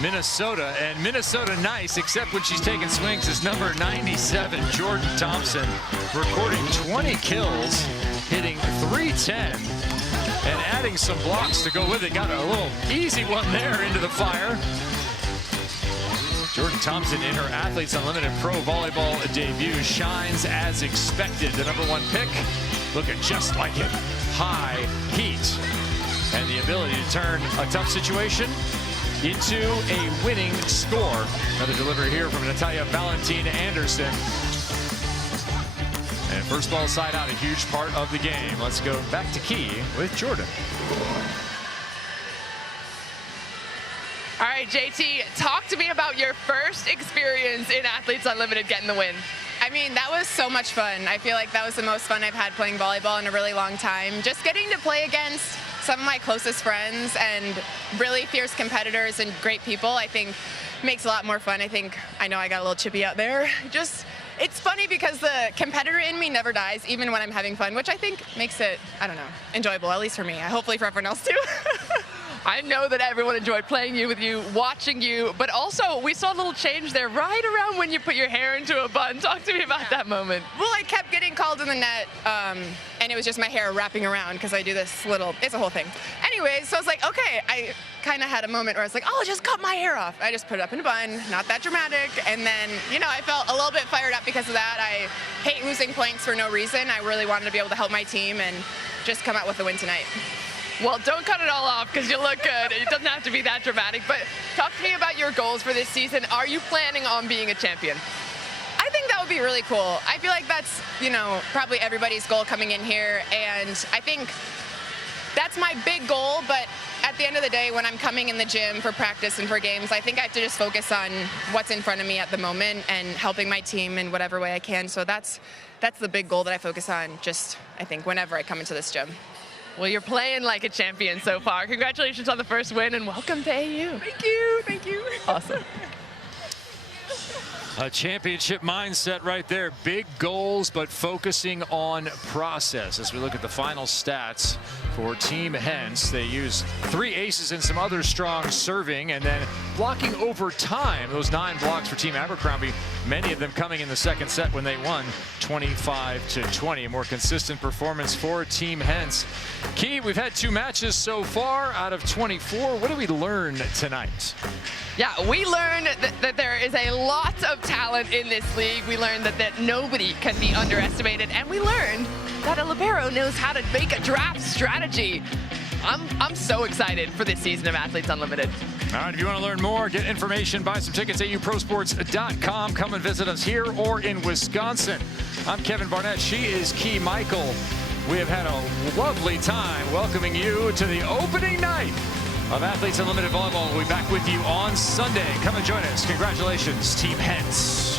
Minnesota, and Minnesota nice, except when she's taking swings, is number 97, Jordan Thompson, recording 20 kills, hitting .310, and adding some blocks to go with it. Got a little easy one there into the fire. Jordan Thompson in her Athletes Unlimited Pro Volleyball debut shines as expected. The number 1 pick, looking just like it. High heat and the ability to turn a tough situation into a winning score. Another delivery here from Natalia Valentina Anderson. And first ball side out, a huge part of the game. Let's go back to Key with Jordan. All right, JT, talk to me about your first experience in Athletes Unlimited getting the win. I mean, that was so much fun. I feel like that was the most fun I've had playing volleyball in a really long time. Just getting to play against some of my closest friends and really fierce competitors and great people, I think makes a lot more fun. I know I got a little chippy out there. It's funny because the competitor in me never dies, even when I'm having fun, which I think makes it, I don't know, enjoyable, at least for me. Hopefully for everyone else too. I know that everyone enjoyed playing you with you, watching you, but also we saw a little change there right around when you put your hair into a bun. Talk to me about that moment. Well, I kept getting called in the net, and it was just my hair wrapping around because I do this little, it's a whole thing. Anyways, so I was like, okay, I kind of had a moment where I was like, oh, just cut my hair off. I just put it up in a bun, not that dramatic, and then, I felt a little bit fired up because of that. I hate losing points for no reason. I really wanted to be able to help my team and just come out with a win tonight. Well, don't cut it all off because you look good. It doesn't have to be that dramatic, but talk to me about your goals for this season. Are you planning on being a champion? I think that would be really cool. I feel like that's, probably everybody's goal coming in here, and I think that's my big goal, but at the end of the day, when I'm coming in the gym for practice and for games, I think I have to just focus on what's in front of me at the moment and helping my team in whatever way I can. So that's the big goal that I focus on, just, I think, whenever I come into this gym. Well, you're playing like a champion so far. Congratulations on the first win, and welcome to AU. Thank you. Awesome. A championship mindset right there. Big goals, but focusing on process. As we look at the final stats for Team Hentz, they use 3 aces and some other strong serving, and then blocking over time. Those 9 blocks for Team Abercrombie, many of them coming in the second set when they won 25-20. A more consistent performance for Team Hentz. Key, we've had 2 matches so far out of 24. What did we learn tonight? Yeah, we learned that there is a lot of talent in this league. We learned that nobody can be underestimated, and we learned that a libero knows how to make a draft strategy. I'm so excited for this season of Athletes Unlimited. All right, if you want to learn more, get information, buy some tickets, auprosports.com. Come and visit us here or in Wisconsin. I'm Kevin Barnett. She is Key Michael. We have had a lovely time welcoming you to the opening night of Athletes Unlimited Volleyball. We'll be back with you on Sunday. Come and join us. Congratulations, Team Hentz.